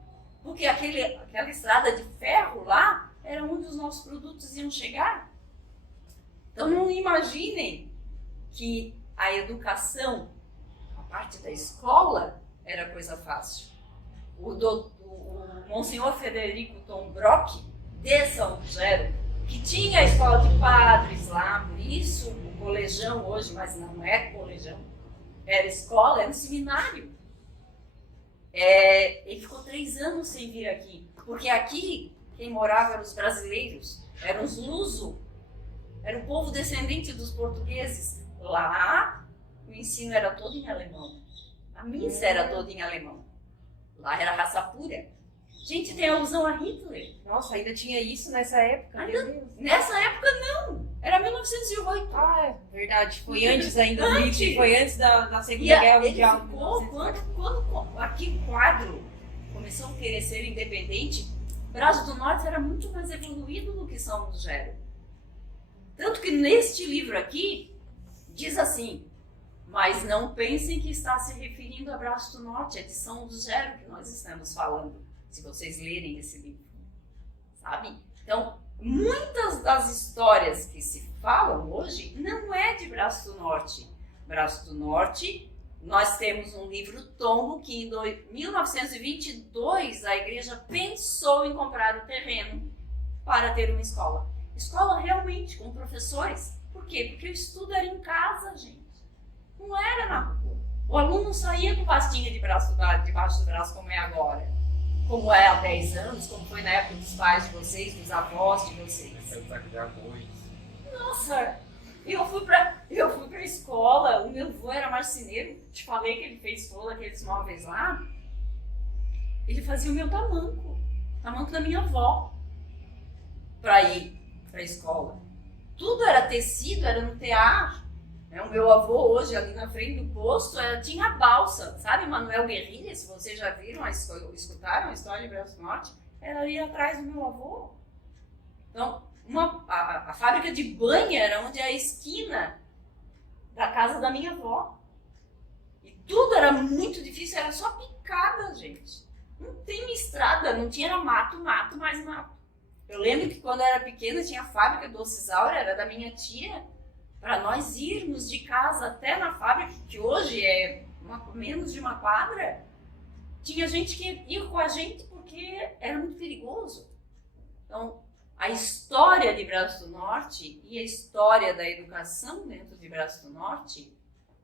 Porque aquela estrada de ferro lá era onde os nossos produtos iam chegar. Então não imaginem que a educação, a parte da escola, era coisa fácil. O Monsenhor Frederico Tom Brock, de São Lugero, que tinha a escola de padres lá, por isso o colegião hoje, mas não é colegião, era escola, era um seminário. Ele ficou 3 anos sem vir aqui, porque aqui quem morava eram os brasileiros, eram os luso, era o povo descendente dos portugueses. Lá o ensino era todo em alemão, a missa era toda em alemão, lá era raça pura. Gente, tem alusão a Hitler. Nossa, ainda tinha isso nessa época? Ainda, nessa época não, era 1908. Ah, é verdade, foi antes ainda, Antes. Foi antes da Segunda Guerra Mundial. Ele ficou, quando aqui o quadro começou a querer ser independente, Braço do Norte era muito mais evoluído do que São Lugero. Tanto que neste livro aqui, diz assim, Mas não pensem que está se referindo a Braço do Norte, é de São Lugero que nós estamos falando, se vocês lerem esse livro, sabe? Então, muitas das histórias que se falam hoje não é de Braço do Norte. Braço do Norte, nós temos um livro tombo que em 1922 a igreja pensou em comprar o terreno para ter uma escola. Escola realmente, com professores. Por quê? Porque o estudo era em casa, gente. Não era na rua. O aluno saía com pastinha debaixo do braço, como é agora. Como é há 10 anos, como foi na época dos pais de vocês, dos avós de vocês. Nossa, eu fui pra escola, o meu avô era marceneiro, te falei que ele fez todos aqueles móveis lá. Ele fazia o meu tamanco da minha avó, para ir pra escola. Tudo era tecido, era no tear. O meu avô hoje, ali na frente do posto, tinha balsa, sabe? Manuel Guerrilha, se vocês já viram, escutaram a história de Braço do Norte, era ali atrás do meu avô. Então, a fábrica de banha era onde é a esquina da casa da minha avó. E tudo era muito difícil, era só picada, gente. Não tem estrada, não tinha, era mato, mais mato. Eu lembro que quando eu era pequena tinha a fábrica do Ocisaura, era da minha tia, para nós irmos de casa até na fábrica, que hoje é menos de uma quadra. Tinha gente que ia com a gente porque era muito perigoso. Então, a história de Braço do Norte e a história da educação dentro de Braço do Norte,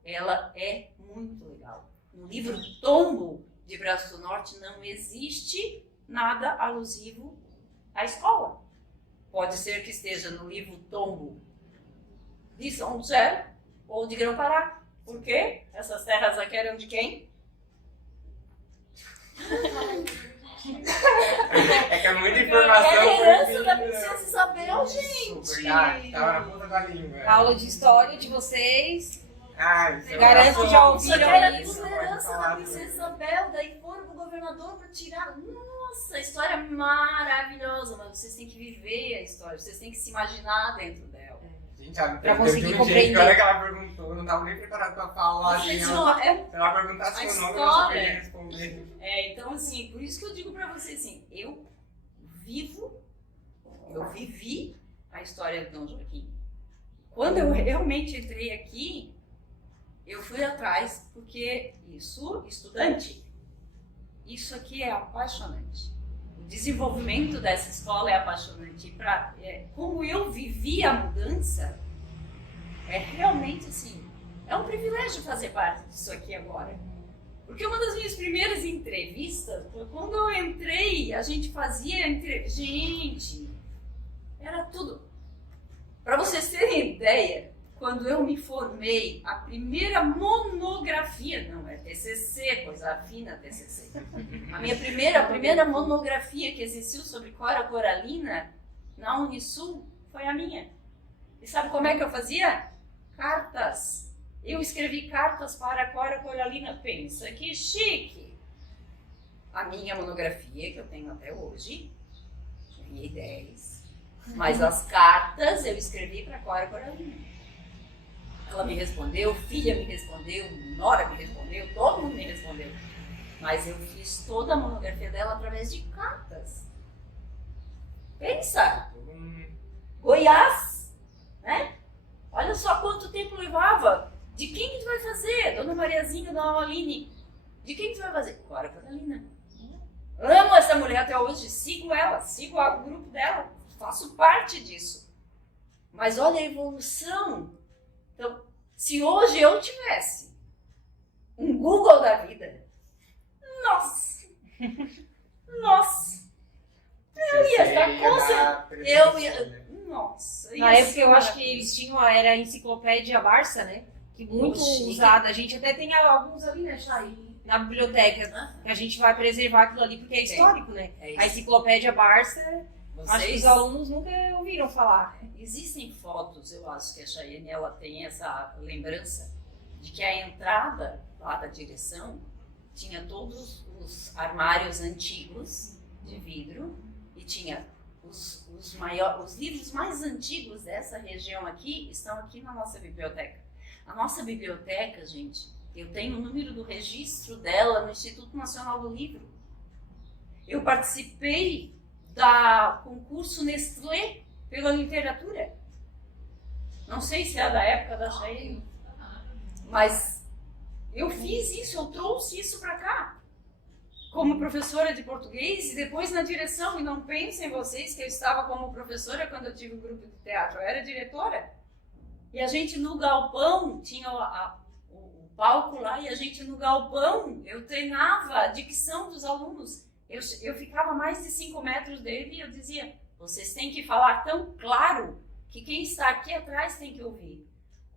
ela é muito legal. No livro tombo de Braço do Norte não existe nada alusivo à escola. Pode ser que esteja no livro tombo de São José ou de Grão-Pará. Por quê? Essas terras aqui eram de quem? É que é muita informação. É a herança da princesa Isabel, gente. Verdade, tava na ponta da língua. A aula de história de vocês. Isso Garanto que já Isso aqui ouviram era isso. tudo herança da princesa Isabel, daí foram pro governador para tirar. Nossa, história maravilhosa, mas vocês têm que viver a história, vocês têm que se imaginar dentro dela. Gente, ela Pra conseguir compreender. Olha que ela perguntou, eu não tava nem preparado pra falar. Vocês Assim, não, se ela perguntasse a meu nome, eu não saberia história. responder. Então assim, por isso que eu digo pra vocês assim, eu vivi a história de Dom Joaquim. Quando eu realmente entrei aqui, eu fui atrás, porque estudante, isso aqui é apaixonante. O desenvolvimento dessa escola é apaixonante. Como eu vivi a mudança, é realmente assim, é um privilégio fazer parte disso aqui agora. Porque uma das minhas primeiras entrevistas foi quando eu entrei, a gente fazia Gente, era tudo. Para vocês terem ideia, quando eu me formei, a primeira monografia, não é TCC, coisa fina TCC, a primeira monografia que existiu sobre Cora Coralina na Unisul foi a minha. E sabe como é que eu fazia? Cartas. Eu escrevi cartas para a Cora Coralina. Pensa que chique! A minha monografia, que eu tenho até hoje, ganhei 10, mas as cartas eu escrevi para a Cora Coralina. Ela me respondeu, filha me respondeu, nora me respondeu, todo mundo me respondeu. Mas eu fiz toda a monografia dela através de cartas. Pensa! Goiás, né? Olha só quanto tempo levava. De quem que tu vai fazer? Dona Mariazinha, Dona Aline. De quem que tu vai fazer? Cora Coralina. Amo essa mulher até hoje, sigo ela, sigo o grupo dela, faço parte disso. Mas olha a evolução. Então, se hoje eu tivesse um Google da vida, nossa, eu ia estar nossa. Na época eu acho que eles tinham, era a enciclopédia Barça, né? Que muito usada. A gente até tem alguns ali, né? Na biblioteca, que a gente vai preservar aquilo ali porque é histórico, né? A enciclopédia Barça, acho que os alunos nunca ouviram falar. Existem fotos, eu acho que a Chayenne ela tem essa lembrança de que a entrada lá da direção tinha todos os armários antigos de vidro e tinha os livros mais antigos dessa região aqui estão aqui na nossa biblioteca. A nossa biblioteca, gente, eu tenho o número do registro dela no Instituto Nacional do Livro. Eu participei da concurso Nestlé pela literatura. Não sei se é da época da Jair, mas eu fiz isso, eu trouxe isso para cá. Como professora de português e depois na direção. E não pensem vocês que eu estava como professora quando eu tive o grupo de teatro. Eu era diretora. E a gente no galpão, tinha o palco lá, e a gente no galpão, eu treinava a dicção dos alunos. Eu ficava a mais de 5 metros dele e eu dizia, vocês têm que falar tão claro que quem está aqui atrás tem que ouvir.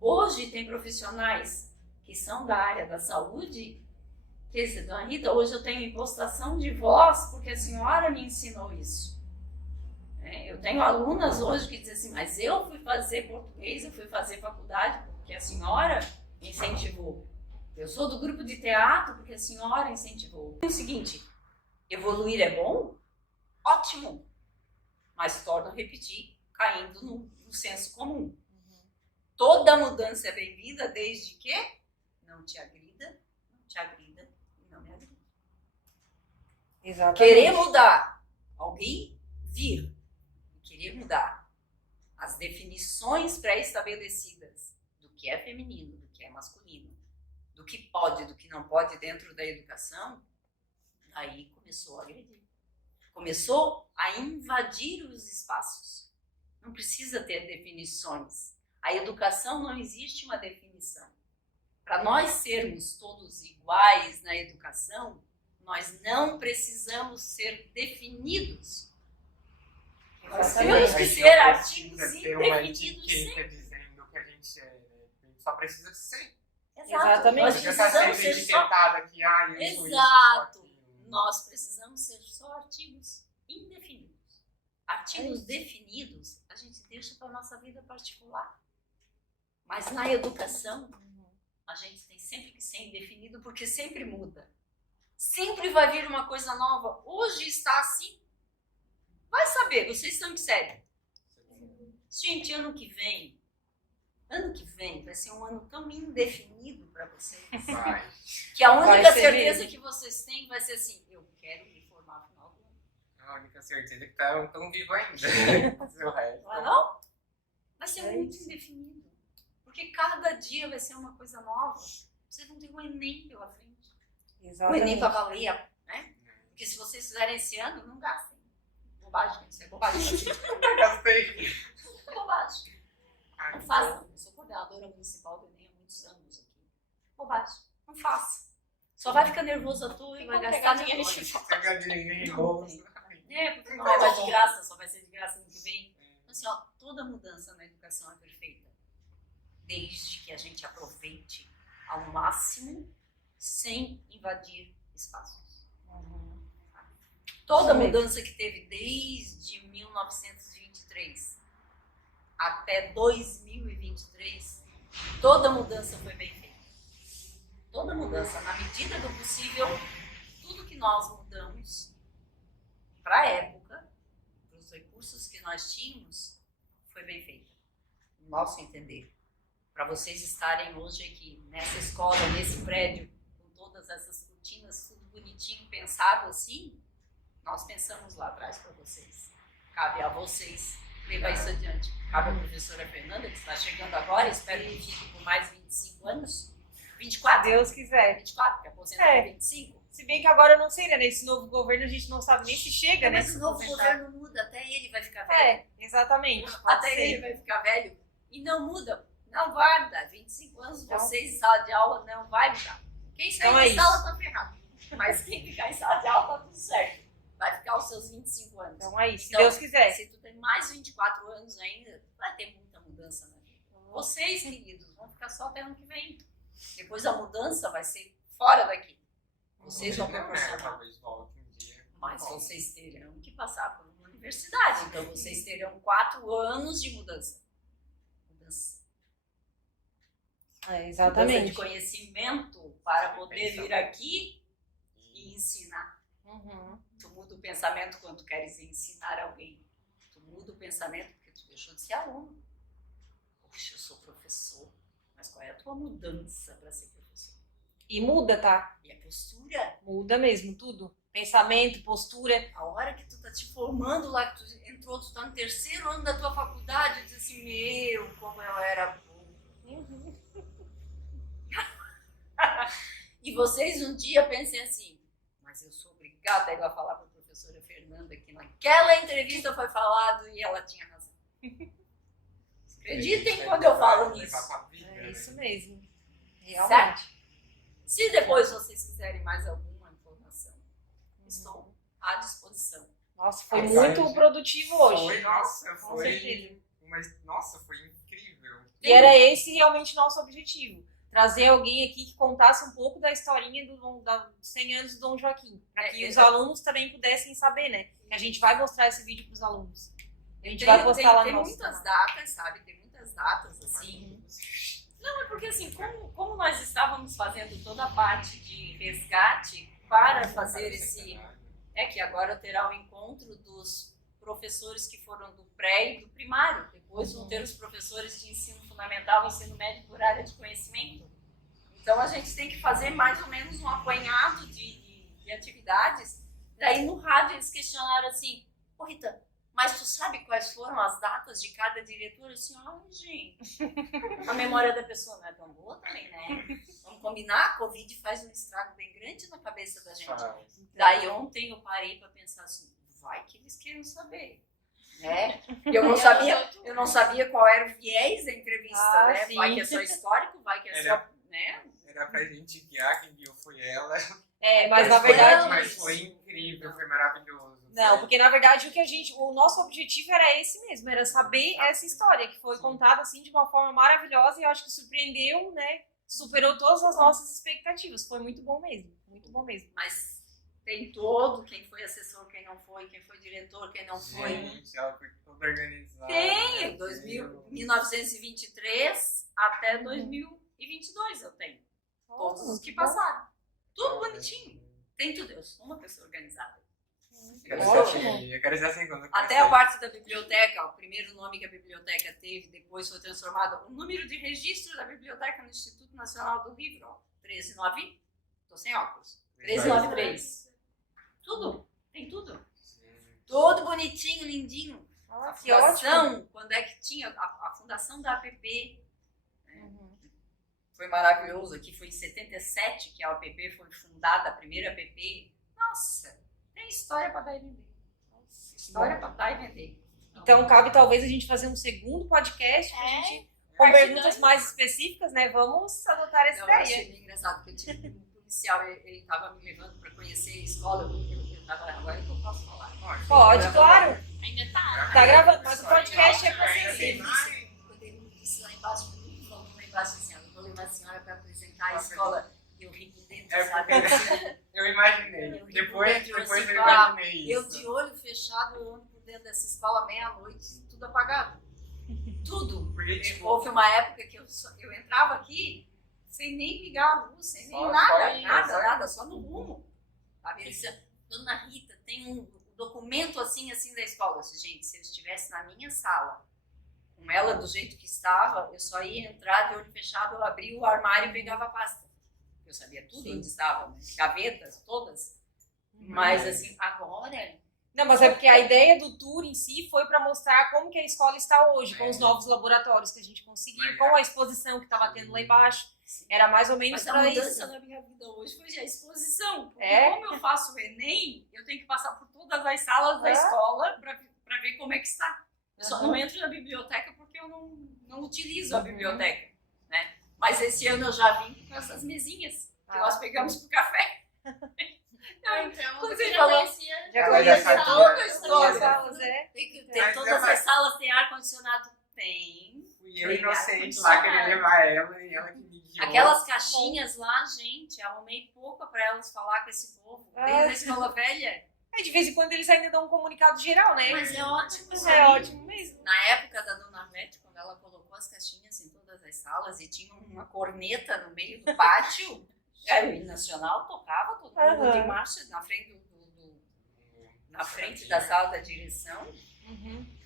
Hoje tem profissionais que são da área da saúde, que esse Dona Rita, hoje eu tenho impostação de voz porque a senhora me ensinou isso. Eu tenho alunas hoje que dizem assim, mas eu fui fazer português, eu fui fazer faculdade porque a senhora me incentivou. Eu sou do grupo de teatro porque a senhora incentivou. É o seguinte, evoluir é bom? Ótimo! Mas torno a repetir, caindo no senso comum. Toda mudança é bem-vinda desde que não te agrida e não me agrida. Exatamente. Querer mudar, alguém vir e querer mudar as definições pré-estabelecidas do que é feminino, do que é masculino, do que pode, do que não pode dentro da educação, aí começou a agredir. Começou a invadir os espaços. Não precisa ter definições. A educação não existe uma definição. Para nós sermos todos iguais na educação, nós não precisamos ser definidos. Nós temos que ser artigos indefinidos sempre. Dizendo que a gente é, a gente só precisa ser. Exatamente. Nós Não precisa precisamos ser ser só... etiquetada aqui, eu sou isso, eu Exato. sou aquilo. Nós precisamos ser só artigos indefinidos. Artigos definidos a gente deixa para a nossa vida particular. Mas na educação, a gente tem sempre que ser indefinido porque sempre muda. Sempre vai vir uma coisa nova. Hoje está assim. Vai saber, vocês estão em sério. Gente, ano que vem vai ser um ano tão indefinido para vocês. Vai. Que a única Vai ser certeza mesmo. que vocês têm vai ser assim, eu quero me formar no final do ano. A única certeza é que tão vivo ainda. O resto. Não é não? Vai ser É muito isso. indefinido. Porque cada dia vai ser uma coisa nova. Vocês vão ter um Enem pela frente. O Enem Exatamente. para valer, né? Porque se vocês fizerem esse ano, não gastem. Bobagem, isso é bobagem. Eu gastei. Bobagem. Não façam. Eu sou coordenadora municipal do Enem há muitos anos aqui. Bobagem. Não faça. Só vai ficar nervoso à toa e vai gastar dinheiro de volta. Pegar dinheiro em bolsa. Porque não é mais de graça, só vai ser de graça no que vem. Assim, ó, toda mudança na educação é perfeita. Desde que a gente aproveite ao máximo sem invadir espaços. Toda Sim. mudança que teve desde 1923 até 2023, toda mudança foi bem feita. Toda mudança, na medida do possível, tudo que nós mudamos para a época, para os recursos que nós tínhamos, foi bem feito. No nosso entender. Para vocês estarem hoje aqui, nessa escola, nesse prédio, com todas essas cortinas, tudo bonitinho, pensado assim, nós pensamos lá atrás para vocês. Cabe a vocês levar isso adiante. Cabe à professora Fernanda, que está chegando agora, espero que fique por mais 25 anos. 24? Deus quiser. 24, que aposentou É. 25. Se bem que agora eu não sei, né? Nesse novo governo a gente não sabe nem se chega, né? Mas se o novo aposentar. governo muda, até ele vai ficar velho. É, exatamente. Pode Até ser. ele vai ficar velho e não muda. Não vai mudar. 25 anos, Não. vocês em sala de aula não vai mudar. Quem sair Então é da sala isso. tá ferrado. Mas quem ficar em sala de aula tá tudo certo. Vai ficar os seus 25 anos. Então é isso, se Então, Deus quiser. Se tu tem mais 24 anos ainda, vai ter muita mudança na vida. Vocês, queridos, vão ficar só até ano que vem. Depois a mudança vai ser fora daqui. Vocês vão proporcionar. Talvez volte um dia. Mas vocês terão que passar por uma universidade. Então vocês terão 4 anos de mudança. Mudança. É, Mudança de exatamente. conhecimento para poder vir aqui e ensinar. Uhum. Tu muda o pensamento quando tu queres ensinar alguém. Tu muda o pensamento porque tu deixou de ser aluno. Poxa, eu sou professor, mas Mas qual é a tua mudança para ser professor? E muda, tá? E a postura? Muda mesmo, tudo. Pensamento, postura. A hora que tu tá te formando lá, que tu entrou, tu tá no 3º ano da tua faculdade, tu diz assim, meu, como eu era burro. E vocês um dia pensem assim, mas eu sou obrigada a ir lá falar para a professora Fernanda que naquela entrevista foi falado e ela tinha razão. Acreditem quando eu falo nisso. É isso mesmo. Certo? Realmente. Se depois vocês quiserem mais alguma informação, estou à disposição. Nossa, foi Nossa, muito gente. produtivo hoje. Foi, nossa, Com foi. certeza. Nossa, foi incrível. E era esse realmente nosso objetivo. Trazer alguém aqui que contasse um pouco da historinha dos 100 anos do Dom Joaquim. Para que os alunos também pudessem saber, né? Que a gente vai mostrar esse vídeo para os alunos. A gente vai postar lá no Tem nosso muitas canal. datas, sabe? Tem muitas datas, assim. Não, é porque assim, como nós estávamos fazendo toda a parte de resgate para fazer esse... É que agora terá o encontro dos professores que foram do pré e do primário. Depois vão ter os professores de ensino fundamental e ensino médio por área de conhecimento. Então a gente tem que fazer mais ou menos um apanhado de atividades. Daí no rádio eles questionaram assim, ô Rita, mas tu sabe quais foram as datas de cada diretor? Assim, ai gente, a memória da pessoa não é tão boa também, né? Vamos combinar, a Covid faz um estrago bem grande na cabeça da gente. Daí ontem eu parei para pensar assim, vai que eles queiram saber, né? Eu não sabia qual era o viés da entrevista, né? Sim. Vai que é só histórico, vai que é só, né? Era pra gente guiar, quem guiou foi ela. Mas na verdade... Mas foi incrível, foi maravilhoso. Não, porque na verdade o nosso objetivo era esse mesmo, era saber essa história, que foi contada assim de uma forma maravilhosa e eu acho que surpreendeu, né? Superou todas as nossas expectativas. Foi muito bom mesmo, muito bom mesmo. Mas tem todo, quem foi assessor, quem não foi, quem foi diretor, quem não foi. Gente, ela foi toda organizada. Tem, 1923 até 2022 eu tenho. Todos os que passaram. Tudo bonitinho. Tem tudo. Eu sou uma pessoa organizada. Eu quero dizer assim, quando eu Até a parte da biblioteca, o primeiro nome que a biblioteca teve, depois foi transformado. O número de registro da biblioteca no Instituto Nacional do Livro, ó, 139, tô sem óculos, 1393. Tudo, tem tudo. Todo bonitinho, lindinho. A Que ótimo. fundação, quando é que tinha a fundação da APP, foi maravilhoso. Aqui foi em 77 que a APP foi fundada, a primeira APP. Nossa, tem história para dar e vender. História para dar e vender. Então cabe talvez a gente fazer um segundo podcast pra gente, com perguntas mais específicas, né? Vamos adotar essa Eu ideia. achei bem engraçado, porque eu tinha um policial, ele estava me levando para conhecer a escola, eu tava, agora que eu posso falar. Pode, claro. Ainda tá. Tá gravando, mas o podcast é pra Ainda vocês. tem mais. Quando ele disse lá embaixo, falou lá embaixo assim, eu vou levar a senhora para apresentar a escola. Eu ri por dentro, É sabe? porque eu imaginei. Eu ri Depois por dentro, eu assim, imaginei Eu isso. de olho fechado, eu ando por dentro dessa escola meia-noite, tudo apagado. Tudo. Porque, tipo, Houve uma época que eu entrava aqui sem nem ligar a luz, sem nem Só nada, isso, nada, só no rumo. Sabe? Ele disse, Dona Rita, tem um documento assim da escola. Eu disse, gente, se eu estivesse na minha sala, com ela do jeito que estava, eu só ia entrar de olho fechado, eu abria o armário e pegava a pasta. Eu sabia tudo onde estava, né? Gavetas, todas. Mas assim, agora... Não, mas é porque a ideia do tour em si foi para mostrar como que a escola está hoje, com os novos laboratórios que a gente conseguiu, com a exposição que estava tendo lá embaixo. Era mais ou menos Mas a para mudança isso. da minha vida hoje foi a exposição. Porque É? como eu faço o Enem, eu tenho que passar por todas as salas da escola para ver como é que está. Eu só não entro na biblioteca porque eu não utilizo a biblioteca. Né? Mas esse ano eu já vim com essas mesinhas que nós pegamos pro café. Então, Quando você você já falou- conhecia. Já Ela conhecia já sabia. toda a todas história. as salas, é. Tem que ter, Mas todas é, as salas têm ar-condicionado? Tem. fui eu inocente lá querer levar ela e ela que me guiou. Aquelas caixinhas lá, gente, arrumei pouca para elas falar com esse povo. Desde a escola velha. É, de vez em quando eles ainda dão um comunicado geral, né? Mas é ótimo. Isso né? é ótimo mesmo. Na época da Dona Arlete, quando ela colocou as caixinhas em todas as salas e tinha uma corneta no meio do pátio, o hino nacional tocava todo mundo de marcha na frente na frente da sala da direção,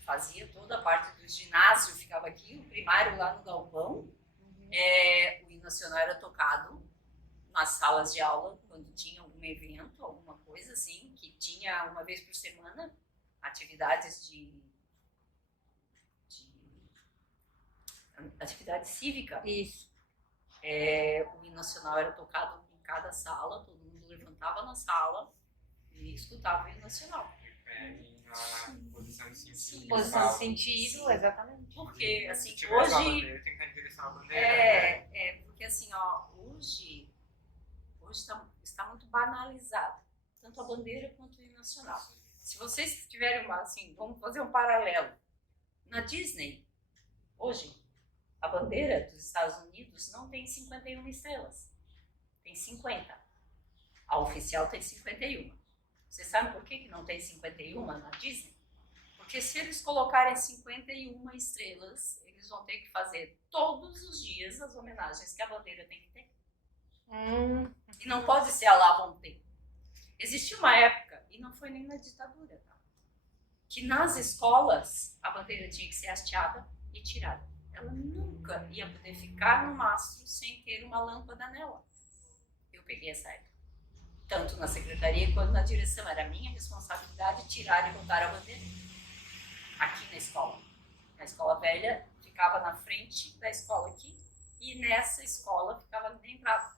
fazia toda a parte do ginásio, ficava aqui, o primário lá no galpão, O hino nacional era tocado nas salas de aula, quando tinha algum evento, alguma coisa assim, que tinha uma vez por semana atividades de atividade cívica. Isso. O hino nacional era tocado em cada sala, todo mundo levantava na sala e escutava o hino nacional. Na posição de sentido. Posição de sentido, exatamente. Porque, assim, Se tivesse uma hoje... bandeira, tem que estar em direção à bandeira. porque assim, ó, hoje está muito banalizado, tanto a bandeira quanto o hino nacional. Se vocês tiverem vamos fazer um paralelo. Na Disney, hoje, a bandeira dos Estados Unidos não tem 51 estrelas, tem 50. A oficial tem 51. Vocês sabem por que não tem 51 na Disney? Porque se eles colocarem 51 estrelas, eles vão ter que fazer todos os dias as homenagens que a bandeira tem que ter. E não pode ser a lá vão ter. Existiu uma época, e não foi nem na ditadura, tá? Que nas escolas a bandeira tinha que ser hasteada e tirada. Ela nunca ia poder ficar no mastro sem ter uma lâmpada nela. Eu peguei essa época. Tanto na secretaria quanto na direção. Era minha responsabilidade tirar e botar a bandeira. Aqui na escola. Na escola velha, ficava na frente da escola aqui. E nessa escola ficava na entrada.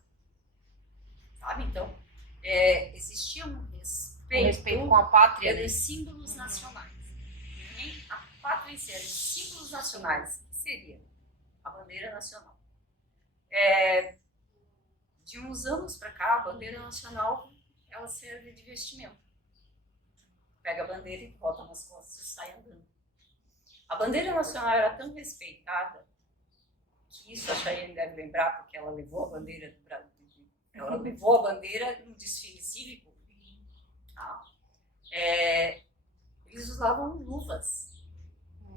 Sabe? Então, existia um respeito Com a pátria. pelos símbolos nacionais. Nem a pátria em si, os símbolos nacionais. O que seria a bandeira nacional? De uns anos para cá, a bandeira nacional ela serve de vestimento. Pega a bandeira e bota nas costas e sai andando. A bandeira nacional era tão respeitada que isso a Chayenne deve lembrar, porque ela levou a bandeira do Brasil. Ela levou a bandeira no desfile cívico. Tá? Eles usavam luvas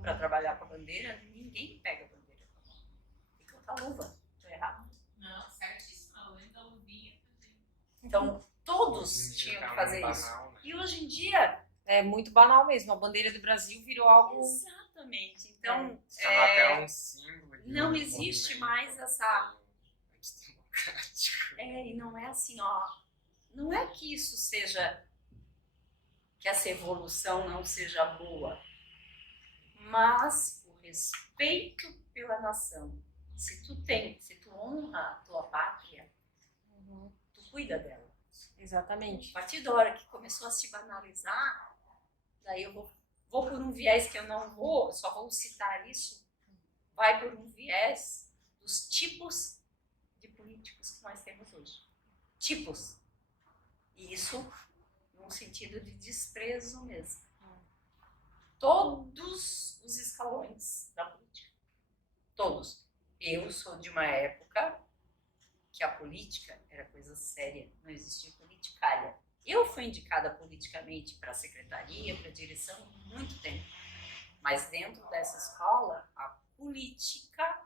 para trabalhar com a bandeira. Ninguém pega a bandeira com a mão. Fica com a luva. Estou errado? Não, certíssimo. Além da luvinha. Então, todos tinham que fazer isso. Banal, né? E hoje em dia... É muito banal mesmo. A bandeira do Brasil virou algo... Exatamente. Então, São até um símbolo de não um existe movimento mais essa... antidemocrático. E não é assim, ó. Não é que isso seja... que essa evolução não seja boa. Mas o respeito pela nação. Se tu honra a tua pátria, tu cuida dela. Exatamente. A partir da hora que começou a se banalizar, daí eu vou por um viés que eu não vou, só vou citar isso, vai por um viés dos tipos de políticos que nós temos hoje. Tipos. E isso num sentido de desprezo mesmo. Todos os escalões da política. Todos. Eu sou de uma época que a política era coisa séria, não existia politicalha. Eu fui indicada politicamente para a secretaria, para a direção, há muito tempo. Mas dentro dessa escola, a política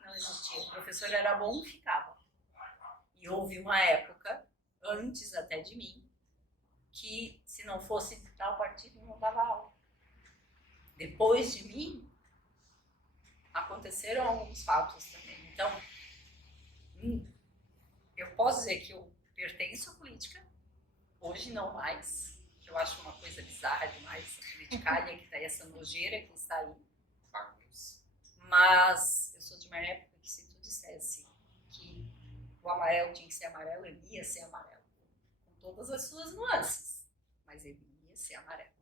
não existia. O professor era bom, ficava. E houve uma época, antes até de mim, que se não fosse de tal partido, não dava aula. Depois de mim, aconteceram alguns fatos também. Então, eu posso dizer que eu pertenço à política, hoje não mais, que eu acho uma coisa bizarra demais, a politicalha que está aí, essa nojeira que está aí. Mas eu sou de uma época que se tu dissesse que o amarelo tinha que ser amarelo, ele ia ser amarelo. Com todas as suas nuances, mas ele ia ser amarelo.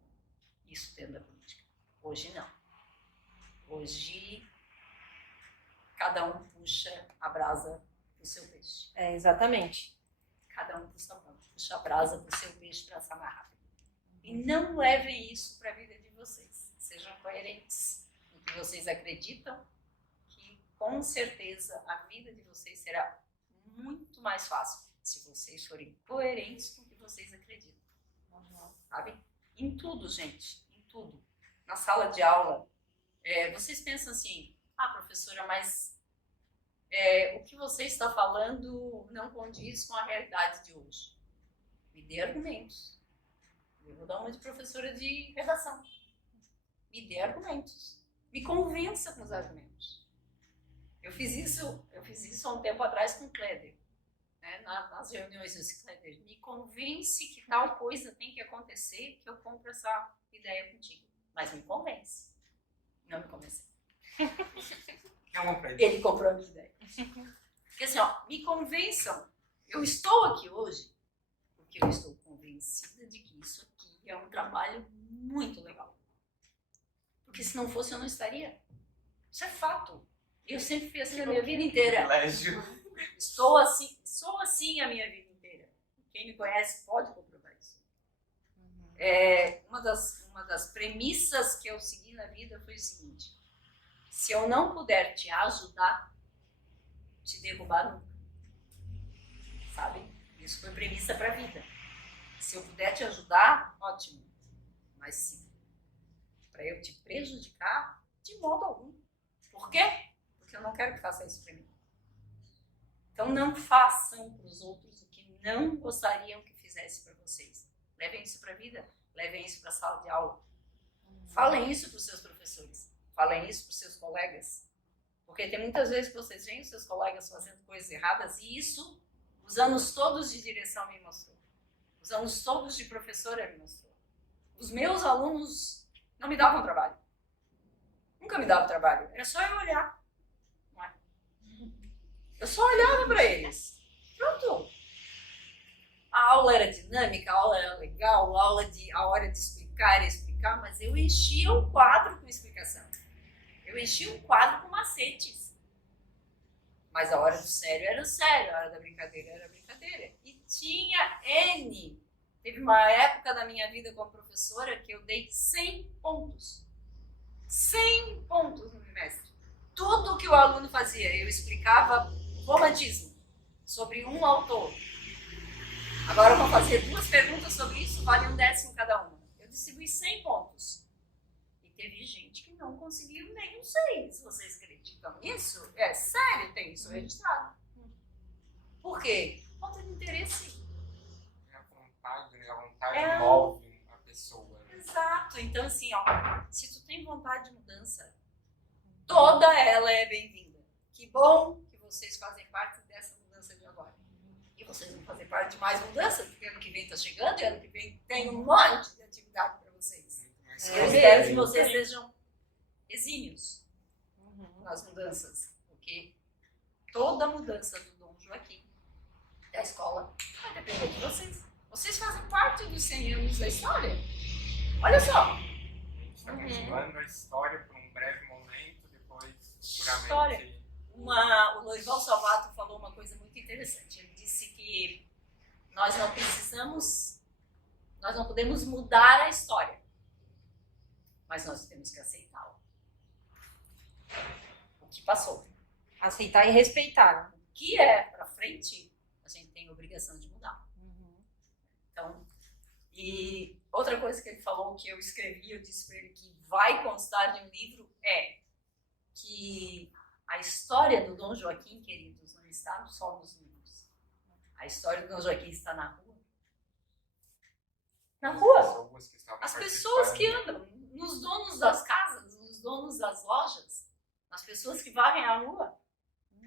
Isso dentro da política. Hoje não. Hoje cada um puxa a brasa pro seu peixe. Exatamente. Cada um puxa a brasa pro seu peixe para assar mais rápido. E não levem isso para a vida de vocês. Sejam coerentes no que vocês acreditam, que com certeza a vida de vocês será muito mais fácil se vocês forem coerentes com o que vocês acreditam. Sabe? Em tudo, gente. Em tudo. Na sala de aula, vocês pensam assim, professora, mas o que você está falando não condiz com a realidade de hoje. Me dê argumentos. Eu vou dar uma de professora de redação. Me dê argumentos. Me convença com os argumentos. Eu fiz isso há um tempo atrás com o Kleder, né? Nas reuniões desse Kleder. Me convence que tal coisa tem que acontecer, que eu compro essa ideia contigo. Mas me convence. Não me convenceu. Não comprei. Ele comprou a minha ideia. Porque assim, ó, me convençam. Eu estou aqui hoje porque eu estou convencida de que isso aqui é um trabalho muito legal. Porque se não fosse, eu não estaria. Isso é fato. Eu sempre fui assim a minha vida inteira. Privilégio. Sou assim a minha vida inteira. Quem me conhece pode comprovar isso. Uma das premissas que eu segui na vida foi o seguinte: se eu não puder te ajudar, te derrubar nunca. Sabe? Isso foi premissa para a vida. Se eu puder te ajudar, ótimo. Mas se para eu te prejudicar, de modo algum. Por quê? Porque eu não quero que faça isso para mim. Então não façam para os outros o que não gostariam que fizesse para vocês. Levem isso para a vida, levem isso para a sala de aula. Falem isso para os seus professores, falem isso para os seus colegas. Porque tem muitas vezes que vocês veem os seus colegas fazendo coisas erradas e isso os anos todos de direção me mostrou. Os anos todos de professora me mostrou. Os meus alunos não me davam trabalho. Nunca me davam trabalho. Era só eu olhar. Não é? Eu só olhava para eles. Pronto. A aula era dinâmica, a aula era legal, a hora de explicar era explicar, mas eu enchia o quadro com explicação. Eu enchia o quadro com macetes. Mas a hora do sério era o sério, a hora da brincadeira era a brincadeira. E tinha N. Teve uma época da minha vida como professora que eu dei 100 pontos. 100 pontos no bimestre. Tudo que o aluno fazia, eu explicava romantismo sobre um autor. Agora eu vou fazer 2 perguntas sobre isso, vale 1/10 cada uma. Eu distribuí 100 pontos. E teve gente que não conseguiu nem um 6. Vocês acreditam nisso? É sério, tem isso registrado. Por quê? Falta de interesse. A vontade move a pessoa. Né? Exato. Então assim, ó, se tu tem vontade de mudança, toda ela é bem-vinda. Que bom que vocês fazem parte dessa mudança de agora. E vocês vão fazer parte de mais mudança, porque ano que vem está chegando e ano que vem tem um monte de atividade para vocês. Eu espero que vocês sejam exímios nas mudanças, porque toda mudança do Dom Joaquim, da escola, vai depender de vocês. Vocês fazem parte dos 100 anos da história. Olha só. Estamos levando a história por um breve momento, depois História. puramente... O Lourival Salvato falou uma coisa muito interessante. Ele disse que nós não podemos mudar a história, mas nós temos que aceitá-la. O que passou. Aceitar e respeitar. O que é para frente, a gente tem a obrigação de mudar. Então, e outra coisa que ele falou, que eu escrevi, eu disse para ele que vai constar de um livro, é que a história do Dom Joaquim, queridos, não está só nos livros. A história do Dom Joaquim está na rua. Na rua. As pessoas que andam, nos donos das casas, nos donos das lojas, as pessoas que varrem a rua.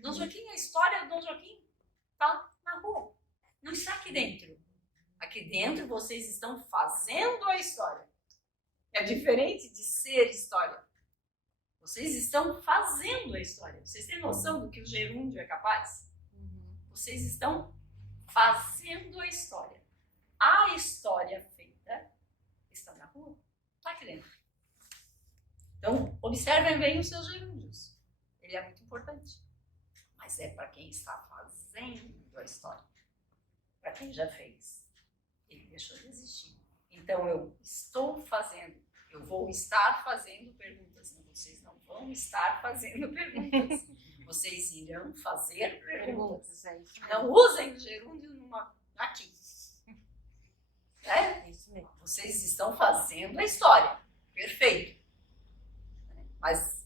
Dom Joaquim, a história do Dom Joaquim está na rua. Não está aqui dentro. Aqui dentro vocês estão fazendo a história. É diferente de ser história. Vocês estão fazendo a história. Vocês têm noção do que o gerúndio é capaz? Vocês estão fazendo a história. A história feita está na rua. Está aqui dentro. Então, observem bem os seus gerúndios. Ele é muito importante. Mas é para quem está fazendo a história. Para quem já fez. Ele deixou de existir. Então, eu estou fazendo. Eu vou estar fazendo perguntas. Vocês não vão estar fazendo perguntas. Vocês irão fazer perguntas. Não usem o gerúndio aqui. É isso mesmo. Vocês estão fazendo a história. Perfeito. Mas,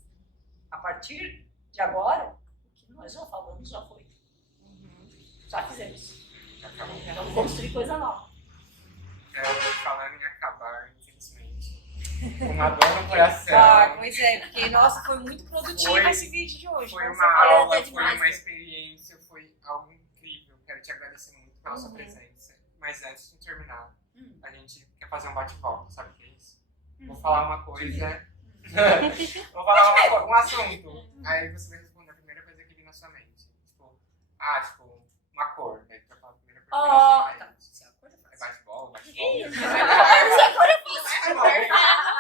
a partir de agora, o que nós já falamos já foi. Já fizemos. Então, construir coisa nova. Falando em acabar, infelizmente, Uma dor no coração. Ah, pois é, porque, nossa, foi muito produtivo Foi- esse vídeo de hoje. Foi Nossa, uma falou aula, até foi demais, uma né? experiência, foi algo incrível. Quero te agradecer muito pela sua presença. Mas antes de terminar, a gente quer fazer um bate-volta, sabe o que é isso? Vou falar uma coisa. Vou falar um assunto. Aí você vai responder a primeira coisa que vir na sua mente. Tipo, uma cor. Daí tu vai falar a primeira coisa que vir na sua Tá. mente. Se a cor é É fácil. bate-bola, bate-bola.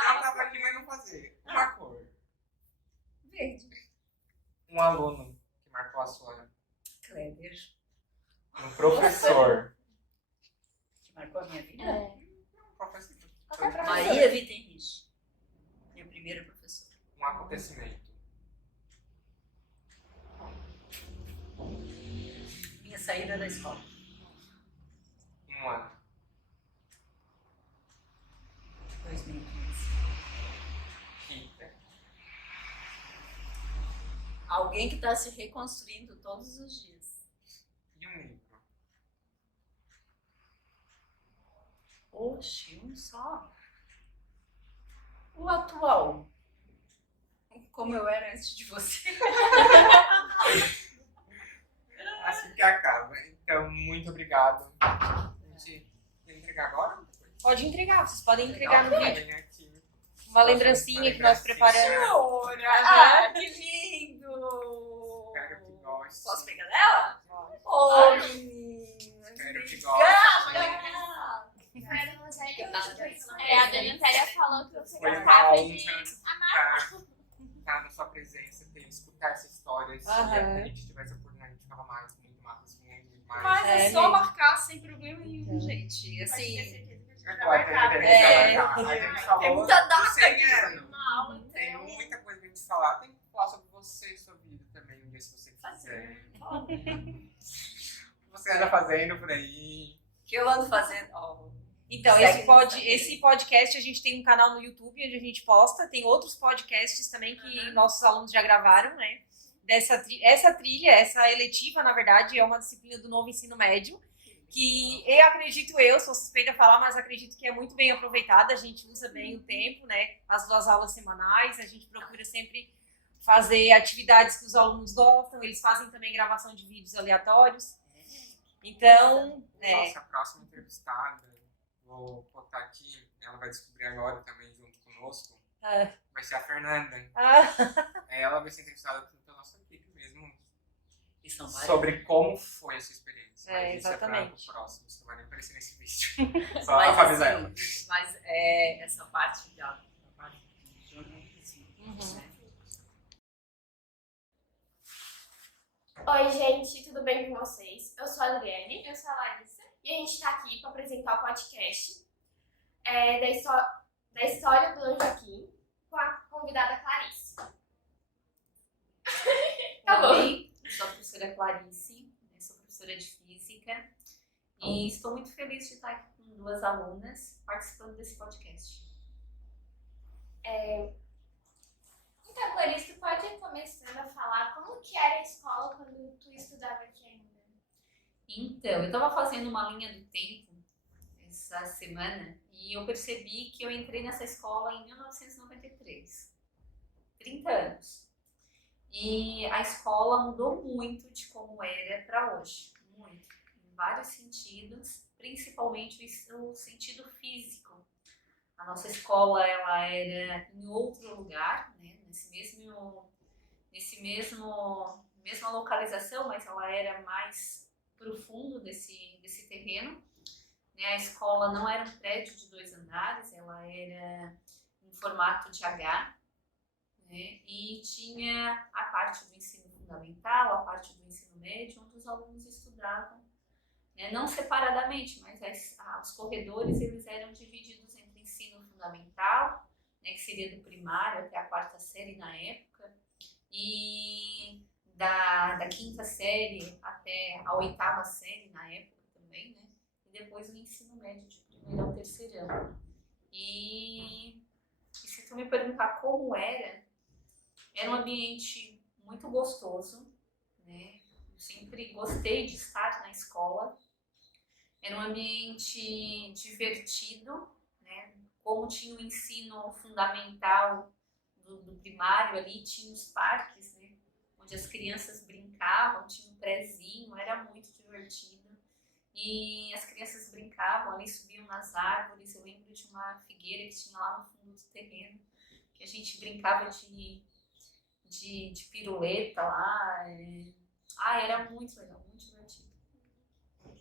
Eu tava aqui, mas não fazer. Uma cor. Verde. Um aluno que marcou a sua. Kleber. Um professor. Que marcou a minha vida. Um professor. Qualquer professor. Maria Vitenrich. Minha primeira professora. Um acontecimento. Minha saída da escola. Um ano. 2015. Rita. Alguém que está se reconstruindo todos os dias. E um livro. Oxe, um só. O atual. Como eu era antes de você. Assim que acaba. Então, muito obrigado. A gente quer entregar agora? Ou depois? Pode entregar, vocês podem entregar no vídeo. Vem aqui. Uma lembrancinha que nós preparamos. Ah, que lindo! Espero que goste. Posso pegar dela? Pode. Ô, menina! Espero que goste. A Dani Téria falou que você Foi uma gostava honra de estar na sua presença, escutar essas histórias. Aham. E a gente tivesse a oportunidade de falar mais, muito mais, muito mais. Mas é É só mesmo. marcar sem problema nenhum, gente. Assim, Tem muita data aqui. uma aula, Tem então. muita coisa pra gente falar. Tem que falar sobre você e sua vida também, um dia se você quiser. O que você anda fazendo por aí? que eu ando fazendo. Ó, Então, segue esse, no Instagram. esse podcast a gente tem um canal no YouTube onde a gente posta. Tem outros podcasts também que nossos alunos já gravaram, né? Essa trilha, essa eletiva, na verdade, é uma disciplina do novo ensino médio. Que eu acredito, sou suspeita a falar, mas acredito que é muito bem aproveitada. A gente usa bem o tempo, né? As 2 aulas semanais, a gente procura sempre fazer atividades que os alunos gostam. Eles fazem também gravação de vídeos aleatórios. Então, Nossa próxima entrevistada, vou botar aqui, ela vai descobrir agora também junto conosco, vai ser a Fernanda. Ela vai ser entrevistada pela nossa equipe mesmo, E são várias. sobre como foi essa experiência. É, Mas isso exatamente. É para o próximo, isso não vai nem aparecer nesse vídeo. Só pra avisar ela. Mas é essa parte da parte de jornalismo. Uhum. Oi, gente, tudo bem com vocês? Eu sou a Adriane. Eu sou a Larissa. E a gente tá aqui para apresentar o podcast da história do Dom Joaquim com a convidada Clarice. Tá bom. Oi, eu sou a professora Clarice, sou professora de física e estou muito feliz de estar aqui com 2 alunas participando desse podcast. Então, Clarice, tu pode ir começando a falar como que era a escola quando tu estudava aqui ainda? Então, eu estava fazendo uma linha do tempo essa semana e eu percebi que eu entrei nessa escola em 1993, 30 anos. E a escola mudou muito de como era para hoje, muito, em vários sentidos, principalmente o sentido físico. A nossa escola ela era em outro lugar, né? Mesma localização, mas ela era mais profundo desse terreno. Né? A escola não era um prédio de 2 andares, ela era em formato de H, né? E tinha a parte do ensino fundamental, a parte do ensino médio, onde os alunos estudavam, né? Não separadamente, mas os corredores eles eram divididos entre ensino fundamental, né, que seria do primário até a 4ª série na época, e da 5ª série até a 8ª série na época também, né? E depois o ensino médio de 1º ao 3º ano. E se tu me perguntar como era um ambiente muito gostoso, né? Eu sempre gostei de estar na escola. Era um ambiente divertido, né? como tinha o ensino fundamental do primário ali, tinha os parques, né, onde as crianças brincavam, tinha um prézinho, era muito divertido. E as crianças brincavam ali, subiam nas árvores. Eu lembro de uma figueira que tinha lá no fundo do terreno, que a gente brincava de piruleta lá. Era muito legal, muito divertido.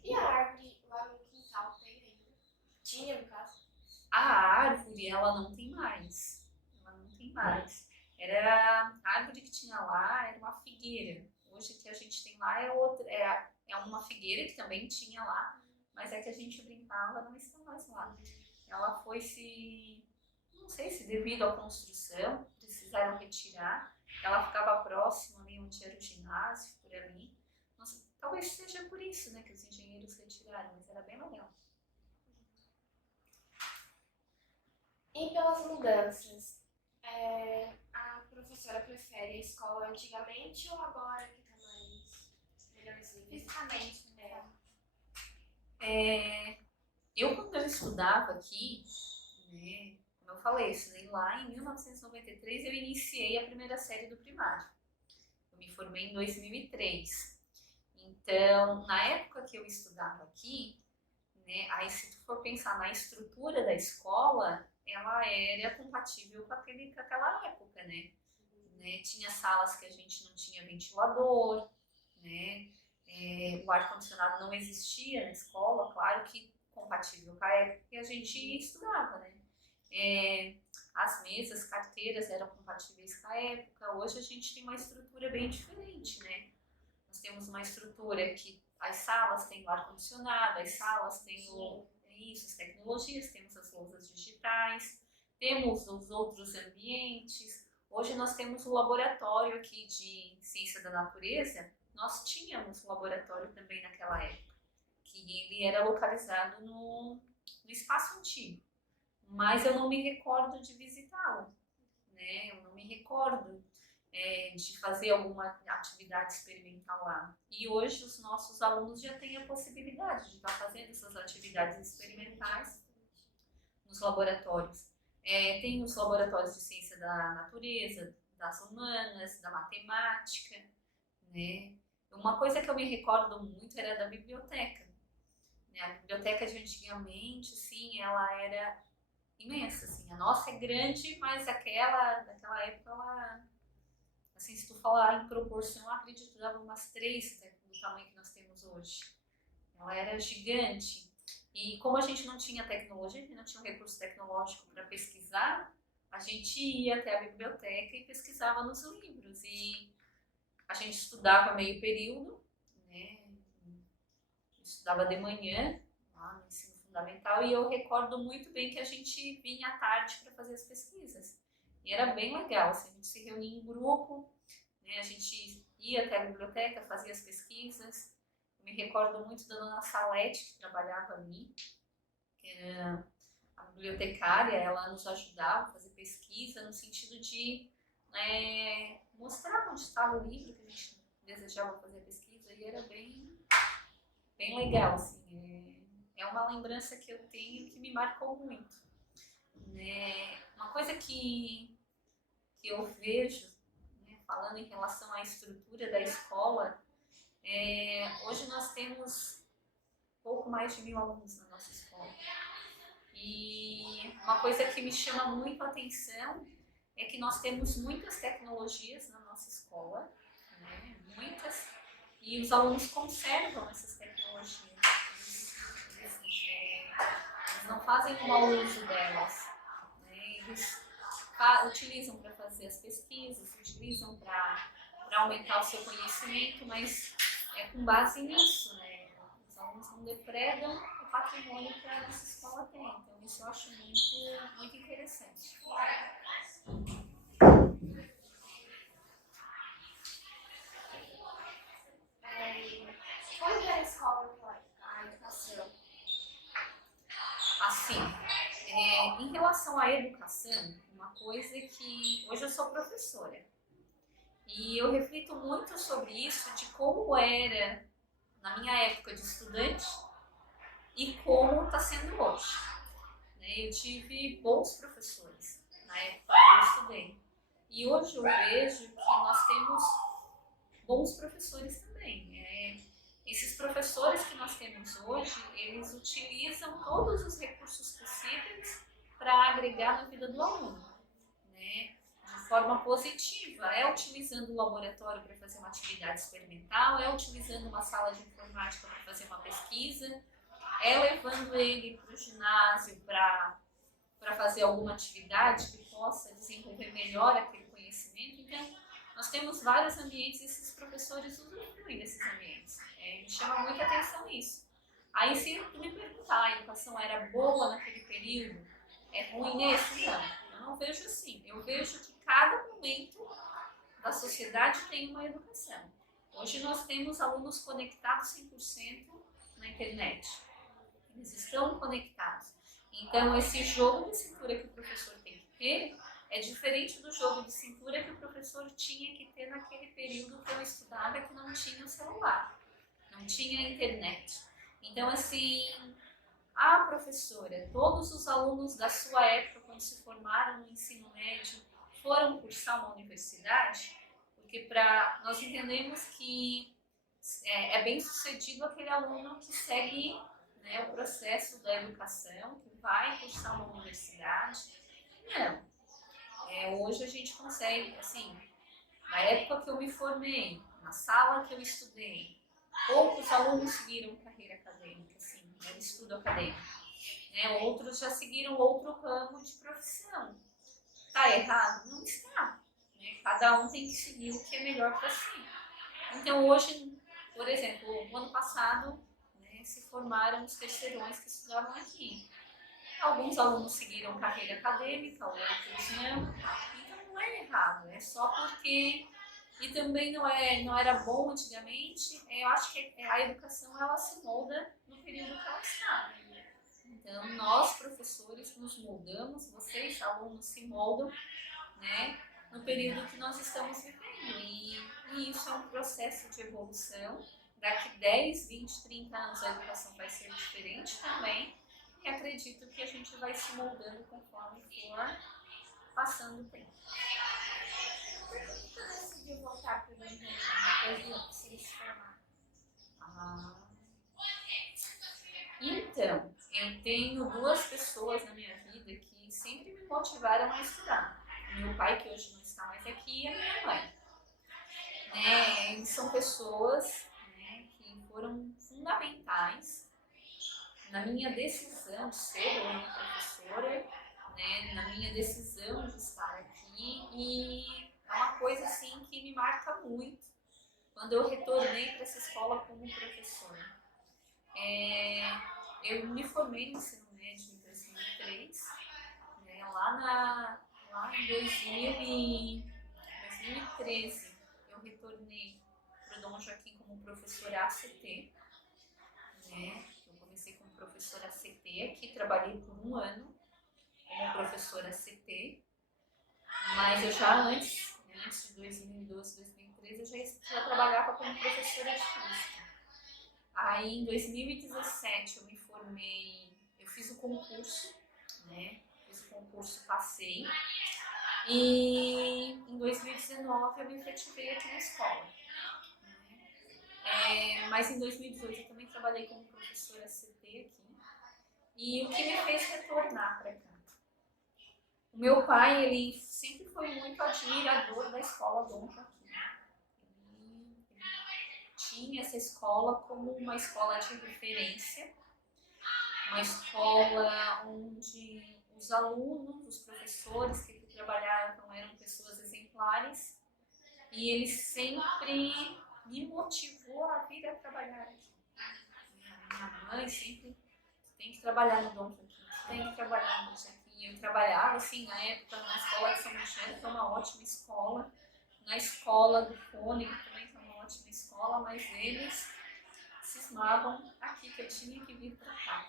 E a árvore lá no quintal tem ainda? Tinha, no caso? A árvore, ela não tem mais. Ela não tem mais. Era a árvore que tinha lá, era uma figueira. Hoje que a gente tem lá é outra, é uma figueira que também tinha lá, mas é que a gente brincava, não está mais lá. Ela foi não sei se devido à construção, precisaram retirar. Ela ficava próxima ali onde era o ginásio, por ali. Nossa, talvez seja por isso, né, que os engenheiros retiraram, mas era bem legal. E pelas mudanças, a professora prefere a escola antigamente ou agora que está mais melhorzinho? Fisicamente, né? Eu, quando eu estudava aqui, né, como eu falei, eu estudei lá em 1993, eu iniciei a primeira série do primário. Eu me formei em 2003. Então, na época que eu estudava aqui, né, aí se tu for pensar na estrutura da escola, ela era compatível com aquela época, né? Tinha salas que a gente não tinha ventilador, né? O ar-condicionado não existia na escola, claro que compatível com a época que a gente estudava, né? As mesas, carteiras eram compatíveis com a época. Hoje a gente tem uma estrutura bem diferente, né? Nós temos uma estrutura que as salas têm o ar-condicionado, as salas têm as tecnologias, temos as lousas digitais, temos os outros ambientes. Hoje nós temos o laboratório aqui de ciência da natureza. Nós tínhamos um laboratório também naquela época, que ele era localizado no espaço antigo, mas eu não me recordo de visitá-lo, né? Eu não me recordo de fazer alguma atividade experimental lá. E hoje os nossos alunos já têm a possibilidade de estar fazendo essas atividades experimentais nos laboratórios. Tem os laboratórios de ciência da natureza, das humanas, da matemática, né? Uma coisa que eu me recordo muito era da biblioteca, né? A biblioteca de antigamente, assim, ela era imensa, assim. A nossa é grande, mas daquela época, ela, assim, se tu falar em proporção, eu acredito que dava umas 3 do tamanho que nós temos hoje. Ela era gigante. E como a gente não tinha tecnologia, a gente não tinha um recurso tecnológico para pesquisar, a gente ia até a biblioteca e pesquisava nos livros. E a gente estudava meio período, né? Eu estudava de manhã, lá no ensino fundamental, e eu recordo muito bem que a gente vinha à tarde para fazer as pesquisas. E era bem legal, assim, a gente se reunia em grupo, né? A gente ia até a biblioteca, fazia as pesquisas. Eu me recordo muito da dona Salete, que trabalhava ali, que era a bibliotecária. Ela nos ajudava a fazer pesquisa no sentido de mostrar onde estava o livro que a gente desejava fazer a pesquisa, e era bem legal, assim. É uma lembrança que eu tenho que me marcou muito, né? Uma coisa que eu vejo, né, falando em relação à estrutura da escola, hoje nós temos pouco mais de 1000 alunos na nossa escola. E uma coisa que me chama muito a atenção é que nós temos muitas tecnologias na nossa escola, né? Muitas, e os alunos conservam essas tecnologias. Eles não fazem um mau uso delas, né? Eles utilizam para fazer as pesquisas, utilizam para aumentar o seu conhecimento, mas é com base nisso, né? Os alunos não depredam o patrimônio que a nossa escola tem. Então isso eu acho muito, muito interessante. Como que era a escola naquela época, a educação? Assim, em relação à educação, uma coisa é que hoje eu sou professora e eu reflito muito sobre isso, de como era na minha época de estudante e como está sendo hoje, né? Eu tive bons professores na época que eu estudei. E hoje eu vejo que nós temos bons professores também. Esses professores que nós temos hoje, eles utilizam todos os recursos possíveis para agregar na vida do aluno, né? De forma positiva. É utilizando o laboratório para fazer uma atividade experimental, é utilizando uma sala de informática para fazer uma pesquisa, é levando ele para o ginásio para fazer alguma atividade que possa desenvolver melhor aquele conhecimento. Então, nós temos vários ambientes e esses professores usufruem desses ambientes. Me chama muita atenção isso. Aí, se tu me perguntar, a educação era boa naquele período, é ruim nesse? Não, eu não vejo assim. Eu vejo que cada momento da sociedade tem uma educação. Hoje nós temos alunos conectados 100% na internet. Eles estão conectados. Então, esse jogo de cintura que o professor tem que ter é diferente do jogo de cintura que o professor tinha que ter naquele período que eu estudava, que não tinha o celular, não tinha internet. Então, assim, professora, todos os alunos da sua época, quando se formaram no ensino médio, foram cursar uma universidade, porque nós entendemos que é bem sucedido aquele aluno que segue, né, o processo da educação, que vai cursar uma universidade. Não. Hoje a gente consegue, assim, na época que eu me formei, na sala que eu estudei, poucos alunos seguiram carreira acadêmica, assim, né, estudo acadêmico. Né, outros já seguiram outro ramo de profissão. Está errado? Não está. Né? Cada um tem que seguir o que é melhor para si. Então hoje, por exemplo, no ano passado, se formaram os terceirões que estudavam aqui. Alguns alunos seguiram carreira acadêmica, outros não. Então não é errado, é só porque... E também não era bom antigamente. Eu acho que a educação ela se molda no período que ela está. Então nós, professores, nos moldamos, vocês, alunos, se moldam, né, no período que nós estamos vivendo. E isso é um processo de evolução. Daqui 10, 20, 30 anos a educação vai ser diferente também. E acredito que a gente vai se moldando conforme for passando o tempo. Por que você decidiu voltar para o Brasil depois de se formar? Então, eu tenho duas pessoas na minha vida que sempre me motivaram a estudar. Meu pai, que hoje não está mais aqui, e a minha mãe. Eles são pessoas que foram fundamentais na minha decisão de ser uma professora, na minha decisão de estar aqui, e é uma coisa assim que me marca muito quando eu retornei para essa escola como professora. Eu me formei no ensino médio em 2003, lá em 2013 eu retornei para o Dom Joaquim como professora ACT, Eu comecei como professora ACT aqui, trabalhei por 1 ano como professora ACT, mas eu já antes de 2012, 2013, eu já trabalhava como professora de física. Aí em 2017 eu me formei, eu fiz o concurso, passei, e em 2019 eu me efetivei aqui na escola. Mas em 2018 eu também trabalhei como professora CT aqui. E o que me fez retornar para cá? O meu pai, ele sempre foi muito admirador da escola Dom Joaquim. Ele tinha essa escola como uma escola de referência, uma escola onde os alunos, os professores que trabalhavam eram pessoas exemplares, e ele sempre me motivou a vir a trabalhar aqui. Minha mãe sempre tem que trabalhar no Dom Joaquim, tem que trabalhar no Dom Joaquim. Eu trabalhava, assim, na época, na escola de São Michel, que é uma ótima escola, na escola do Cônigo também, que é uma ótima escola, mas eles cismavam aqui que eu tinha que vir para cá.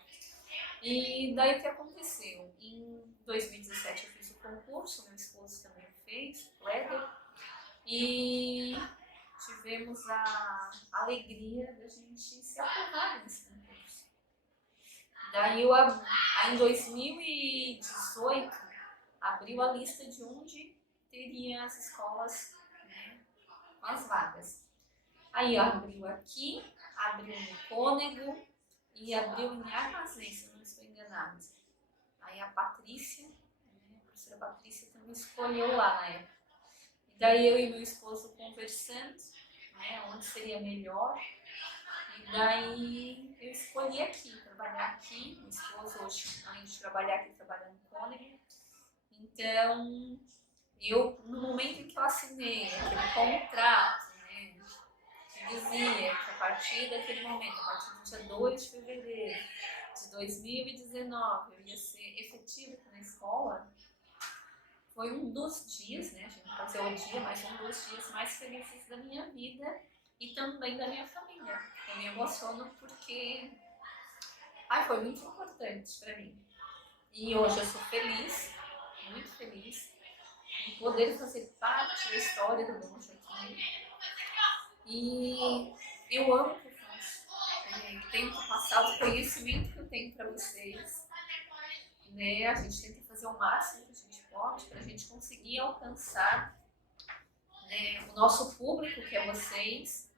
E daí o que aconteceu? Em 2017 eu fiz o concurso, meu esposo também fez, o Leder, e tivemos a alegria da gente se aprovar nesse concurso. Daí a Aí em 2018 abriu a lista de onde teria as escolas, né, com as vagas. Aí abriu aqui, abriu no Cônego e abriu em Armazém, se não estou enganada. Aí a Patrícia, né, a professora Patrícia também escolheu lá na época. E daí eu e meu esposo conversando, né, onde seria melhor. E daí eu escolhi aqui, trabalhar aqui. Meu esposo hoje, além de trabalhar aqui, trabalha no Cônego. Então, no momento em que eu assinei aquele contrato, né, que dizia que a partir daquele momento, a partir do dia 2 de fevereiro de 2019, eu ia ser efetiva aqui na escola, foi um dos dias, né, a gente não pode dizer o dia, mas um dos dias mais felizes da minha vida e também da minha família. Eu me emociono porque foi muito importante para mim. E hoje eu sou feliz, muito feliz, em poder fazer parte da história do Dom Joaquim. E eu amo o que eu faço. Tento passar o conhecimento que eu tenho para vocês. Né? A gente tenta fazer o máximo que a gente pode para a gente conseguir alcançar, né, o nosso público, que é vocês.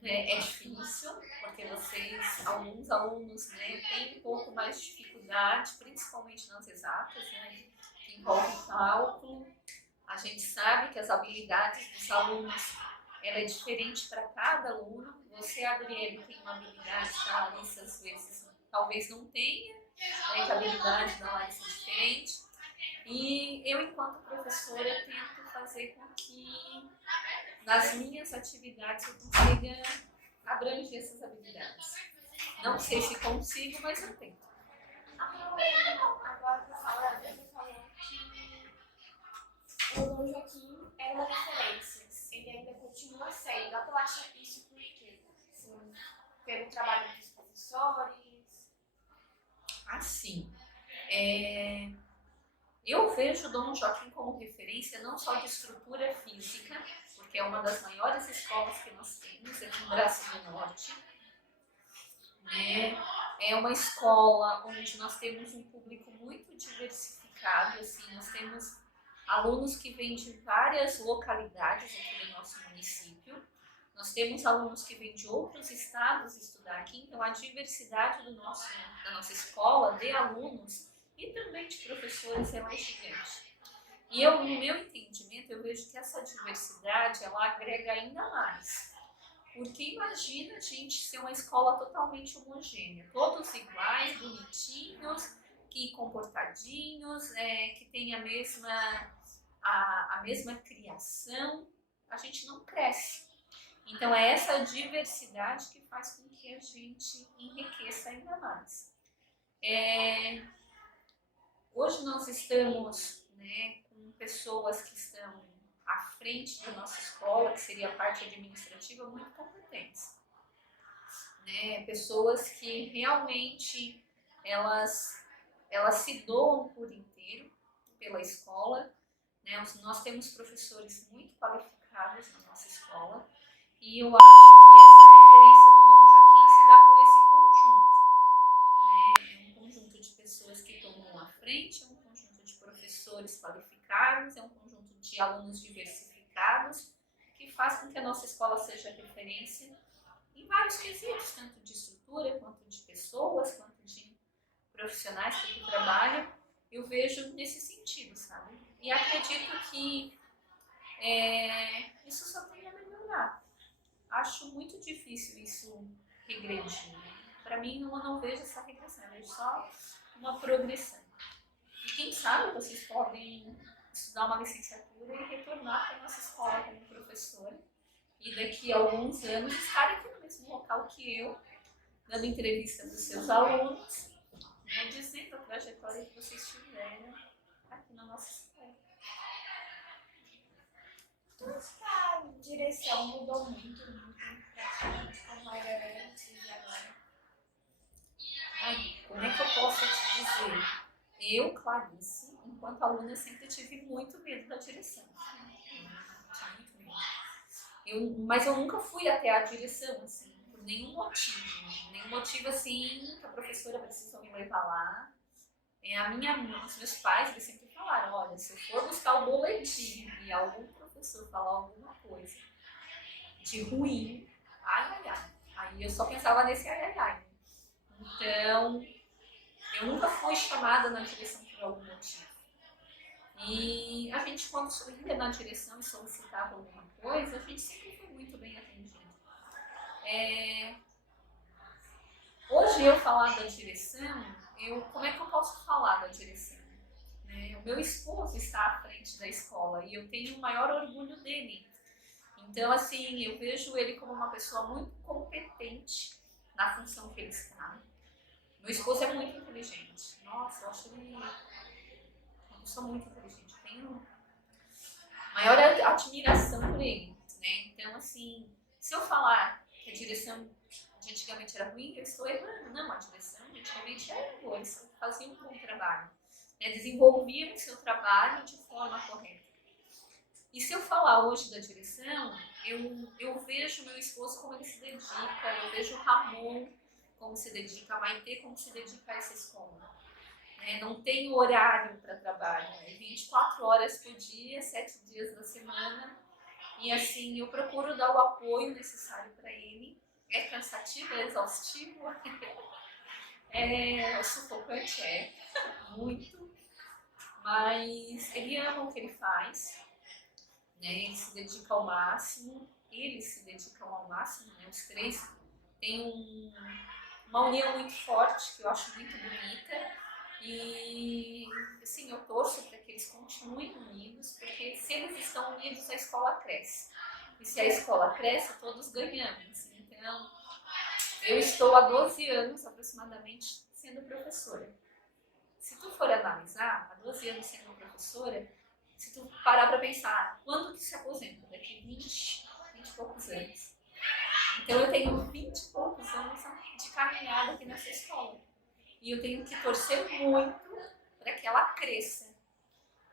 Né? É difícil, porque vocês, alguns alunos, né, têm um pouco mais de dificuldade, principalmente nas exatas, né, que envolve cálculo. A gente sabe que as habilidades dos alunos ela é diferente para cada aluno. Você, Adriele, tem uma habilidade que a Larissa às vezes talvez não tenha, né, que a habilidade da Larissa é diferente. E eu, enquanto professora, tento fazer com que nas minhas atividades eu consiga abranger essas habilidades. Não sei se consigo, mas eu tento. Agora você falou que o Dom Joaquim era uma referência. Ele ainda continua sendo. Eu acho isso por quê? Assim, pelo trabalho dos professores. Assim, eu vejo o Dom Joaquim como referência não só de estrutura física, porque é uma das maiores escolas que nós temos aqui no Brasil do Norte. Né? É uma escola onde nós temos um público muito diversificado, assim, nós temos alunos que vêm de várias localidades aqui do nosso município, nós temos alunos que vêm de outros estados estudar aqui, então a diversidade da nossa escola, de alunos e também de professores, ela é gigante. E eu, no meu entendimento, eu vejo que essa diversidade, ela agrega ainda mais. Porque imagina a gente ser uma escola totalmente homogênea, todos iguais, bonitinhos, que comportadinhos, que tem a mesma criação, a gente não cresce. Então é essa diversidade que faz com que a gente enriqueça ainda mais. Hoje nós estamos, né, com pessoas que estão à frente da nossa escola, que seria a parte administrativa, muito competentes. Né? Pessoas que realmente elas se doam por inteiro pela escola. Né? Nós temos professores muito qualificados na nossa escola e eu acho que essa referência do Dom Joaquim se dá por esse conjunto. Né? É um conjunto de pessoas que tomam a frente, é um conjunto de professores qualificados, é um conjunto de alunos diversificados, que faz com que a nossa escola seja referência em vários quesitos, tanto de estrutura, quanto de pessoas, quanto de profissionais que aqui trabalham. Eu vejo nesse sentido, sabe? E acredito que isso só tem a melhorar. Acho muito difícil isso regredir. Para mim, eu não vejo essa regressão, eu vejo só uma progressão. E quem sabe vocês podem estudar uma licenciatura e retornar para a nossa escola como professora e daqui a alguns anos estarem aqui no mesmo local que eu, dando entrevista para os seus alunos, né, dizendo a trajetória que vocês tiveram aqui na nossa escola. A direção mudou muito, praticamente, como era antes e agora. Como é que eu posso te dizer? Eu, Clarice, enquanto aluna, sempre tive muito medo da direção. Tinha muito medo. Mas eu nunca fui até a direção, assim, por nenhum motivo. Nenhum motivo, assim, que a professora precisou me levar lá. Os meus pais eles sempre falaram, olha, se eu for buscar o boletim e algum professor falar alguma coisa de ruim, ai, ai, ai. Aí eu só pensava nesse ai, ai, ai. Então, eu nunca fui chamada na direção por algum motivo. E a gente, quando ia na direção e solicitava alguma coisa, a gente sempre foi muito bem atendido. Hoje eu falar da direção, como é que eu posso falar da direção? Né? O meu esposo está à frente da escola e eu tenho o maior orgulho dele. Então, assim, eu vejo ele como uma pessoa muito competente na função que ele está. Meu esposo é muito inteligente. Nossa, eu acho ele uma pessoa muito inteligente. Eu tenho maior admiração por ele. Né? Então, assim, se eu falar que a direção de antigamente era ruim, eu estou errando. Não, a direção de antigamente era boa, eles faziam um bom trabalho. Né? Desenvolviam o seu trabalho de forma correta. E se eu falar hoje da direção, eu vejo meu esposo como ele se dedica, eu vejo o Ramon como se dedica, a Maitê como se dedica a essa escola. Né? Não tem horário para trabalho, é 24 horas por dia, 7 dias da semana. E assim, eu procuro dar o apoio necessário para ele. É cansativo, é exaustivo, é sufocante, muito. Mas ele ama o que ele faz. Né, ele se dedica ao máximo, eles se dedicam ao máximo, né, os três têm uma união muito forte, que eu acho muito bonita, e assim, eu torço para que eles continuem unidos, porque se eles estão unidos, a escola cresce, e se a escola cresce, todos ganhamos. Então, eu estou há 12 anos aproximadamente sendo professora. Se tu for analisar, há 12 anos sendo professora, se tu parar para pensar, quando que se aposenta? Daqui 20 e poucos anos. Então eu tenho 20 e poucos anos de caminhada aqui nessa escola. E eu tenho que torcer muito para que ela cresça.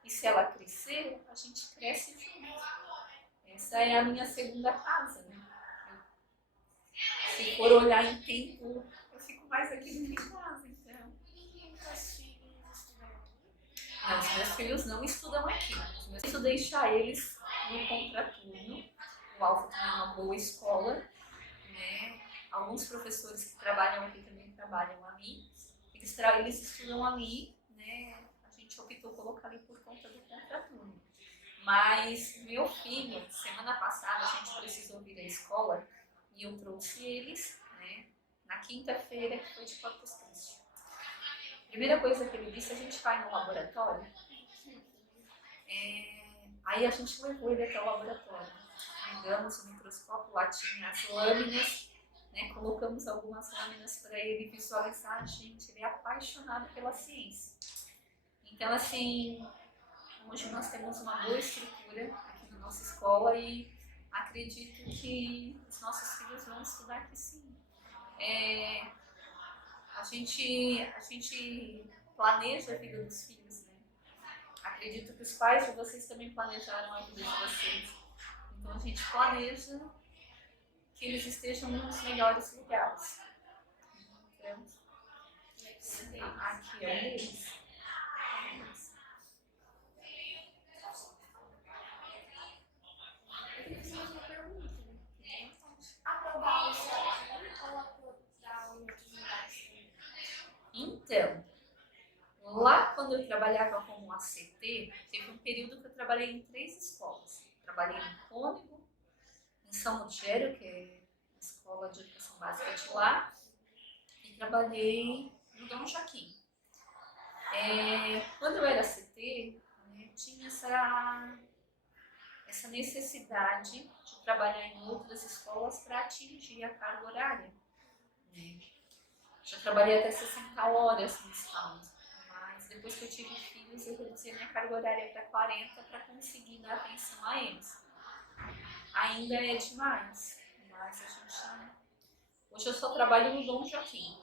E se ela crescer, a gente cresce junto. Essa é a minha segunda casa, né? Se for olhar em tempo, eu fico mais aqui do que em casa, então. Não, os meus filhos não estudam aqui. Eu preciso deixar eles no contraturno. O Alfa também é uma boa escola. Né? Alguns professores que trabalham aqui também trabalham ali. Eles estudam ali. Né? A gente optou colocar ali por conta do contraturno. Mas meu filho, semana passada, a gente precisou vir à escola e eu trouxe eles, né, na quinta-feira, que foi de Corpus Christi. Primeira coisa que ele disse, a gente vai no laboratório. Aí a gente levou ele até o laboratório. Ligamos o microscópio, lá tinha as lâminas, né, colocamos algumas lâminas para ele visualizar. Gente, ele é apaixonado pela ciência. Então, assim, hoje nós temos uma boa estrutura aqui na nossa escola e acredito que os nossos filhos vão estudar aqui sim. A gente planeja a vida dos filhos, né? Acredito que os pais de vocês também planejaram a vida de vocês. Então a gente planeja que eles estejam nos melhores lugares. Então, aqui é um deles. Eu fiz uma pergunta. Aprovar o exame ou aprovar em outros lugares? Então, lá quando eu trabalhava como ACT, teve um período que eu trabalhei em 3 escolas. Trabalhei em Cônigo, em São Lugero, que é a escola de educação básica de lá, e trabalhei no Dom Joaquim. Quando eu era ACT, né, tinha essa necessidade de trabalhar em outras escolas para atingir a carga horária. Né? Já trabalhei até 60 horas mensalmente, mas depois que eu tive filhos, eu reduzi minha carga horária para 40 para conseguir dar atenção a eles. Ainda é demais, mas a gente... Hoje eu só trabalho no Dom Joaquim.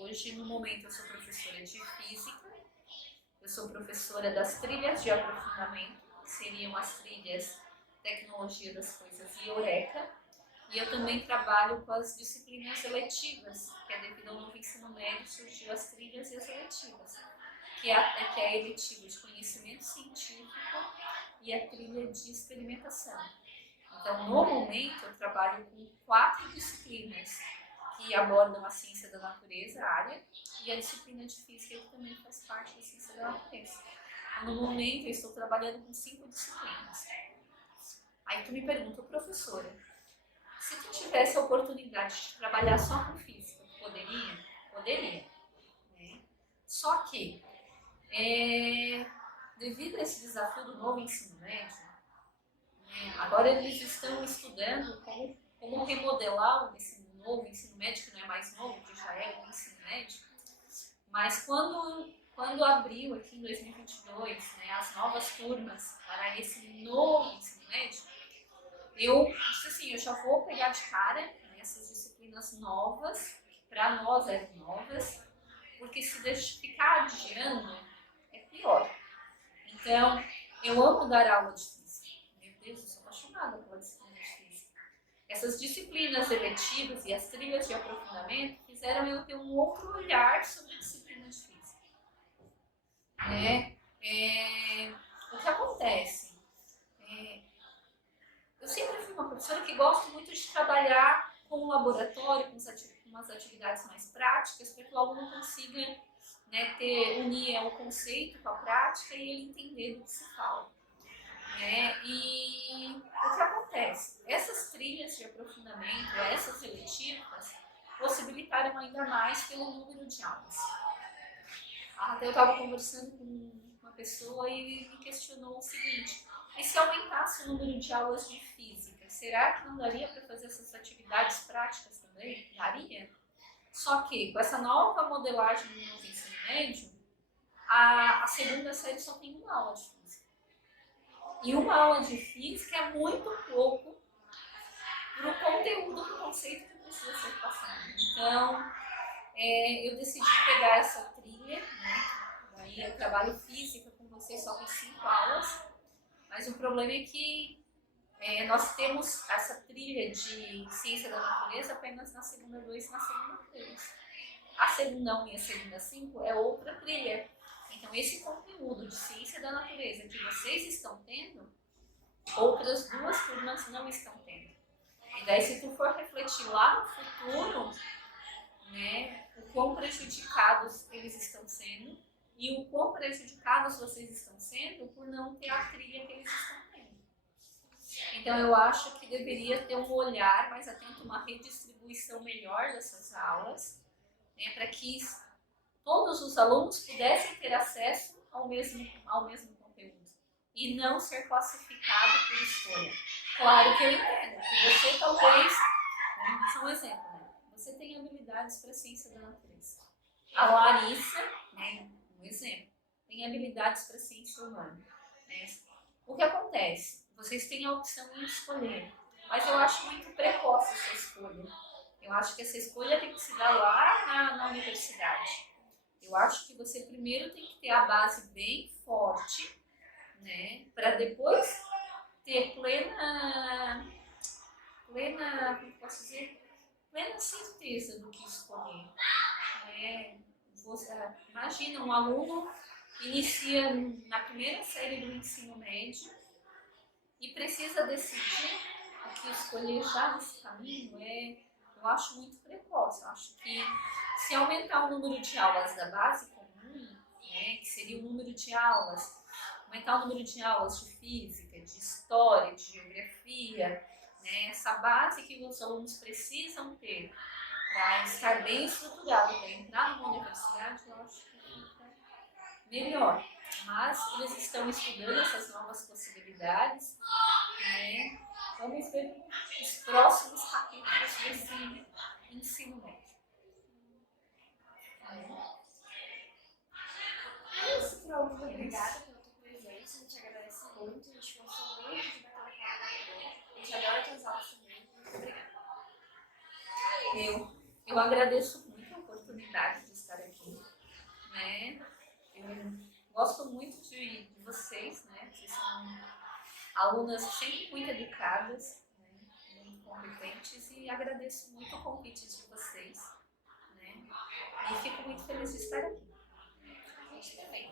Hoje, no momento, eu sou professora de física, eu sou professora das trilhas de aprofundamento, que seriam as trilhas Tecnologia das Coisas e Eureka, e eu também trabalho com as disciplinas eletivas, que é devido ao novo ensino médio surgiu as trilhas e as eletivas, que é eletivo de conhecimento científico e a trilha de experimentação. Então, no momento, eu trabalho com 4 disciplinas que abordam a ciência da natureza, a área, e a disciplina de física, que também faz parte da ciência da natureza. No momento, eu estou trabalhando com 5 disciplinas. Aí tu me pergunta, professora, se tu tivesse a oportunidade de trabalhar só com física, poderia? Poderia. Né? Só que, devido a esse desafio do novo ensino médio, agora eles estão estudando como remodelar esse novo ensino médio, que não é mais novo, que já é o ensino médio, mas quando abriu aqui em 2022, né, as novas turmas para esse novo ensino médio, eu disse assim, eu já vou pegar de cara, né, essas disciplinas novas, que para nós eram novas, porque se ficar adiando, é pior. Então, eu amo dar aula de física. Meu Deus, eu sou apaixonada pela disciplina de física. Essas disciplinas eletivas e as trilhas de aprofundamento fizeram eu ter um outro olhar sobre a disciplina de física. O que acontece? Eu sempre fui uma professora que gosto muito de trabalhar com o laboratório, com umas atividades mais práticas, para que o aluno consiga, né, unir o conceito com a prática e ele entender do que se fala. E o que acontece? Essas trilhas de aprofundamento, essas eletivas, possibilitaram ainda mais pelo número de aulas. Até eu estava conversando com uma pessoa e me questionou o seguinte: e se aumentasse o número de aulas de física, será que não daria para fazer essas atividades práticas também? Daria. Só que com essa nova modelagem do novo ensino médio, a segunda série só tem uma aula de física. E uma aula de física é muito pouco para o conteúdo, para o conceito que precisa ser passado. Então, eu decidi pegar essa trilha, né? Daí eu trabalho física com vocês só com 5 aulas, mas o problema é que nós temos essa trilha de ciência da natureza apenas na segunda 2 e na segunda 3. A segunda 1 e a segunda 5 é outra trilha. Então, esse conteúdo de ciência da natureza que vocês estão tendo, outras 2 turmas não estão tendo. E daí, se tu for refletir lá no futuro, né, o quão prejudicados eles estão sendo e o quão prejudicados vocês estão sendo por não ter a trilha que eles estão tendo. Então, eu acho que deveria ter um olhar mais atento, uma redistribuição melhor dessas aulas, né, para que todos os alunos pudessem ter acesso ao mesmo conteúdo e não ser classificado por escolha. Claro que eu entendo que você talvez, só um exemplo, né? Você tem habilidades para a ciência da natureza. A Larissa, né, um exemplo, tem habilidades para a ciência humana. Né? O que acontece? Vocês têm a opção de escolher, mas eu acho muito precoce essa escolha. Eu acho que essa escolha tem que se dar lá na universidade. Eu acho que você primeiro tem que ter a base bem forte, né, para depois ter plena, como posso dizer, plena certeza do que escolher. Imagina, um aluno inicia na primeira série do ensino médio e precisa decidir o que escolher já nesse caminho. Eu acho muito precoce. Eu acho que se aumentar o número de aulas da base comum, né, que seria o número de aulas, aumentar o número de aulas de física, de história, de geografia, né, essa base que os alunos precisam ter para estar bem estruturado, para entrar numa universidade, eu acho que fica melhor. Mas eles estão estudando essas novas possibilidades, né? Vamos ver os próximos capítulos desse ensino médio. É isso, Pro. Muito obrigada pela tua presença. A gente agradece muito. A gente gostou muito de bater um papo com você. A gente adora tuas aulas também. Muito obrigada. Eu agradeço muito a oportunidade de estar aqui. Né? Eu gosto muito de vocês, né? Vocês são alunas sempre muito educadas, né? Muito competentes, e agradeço muito o convite de vocês, né? E fico muito feliz de estar aqui. gente também.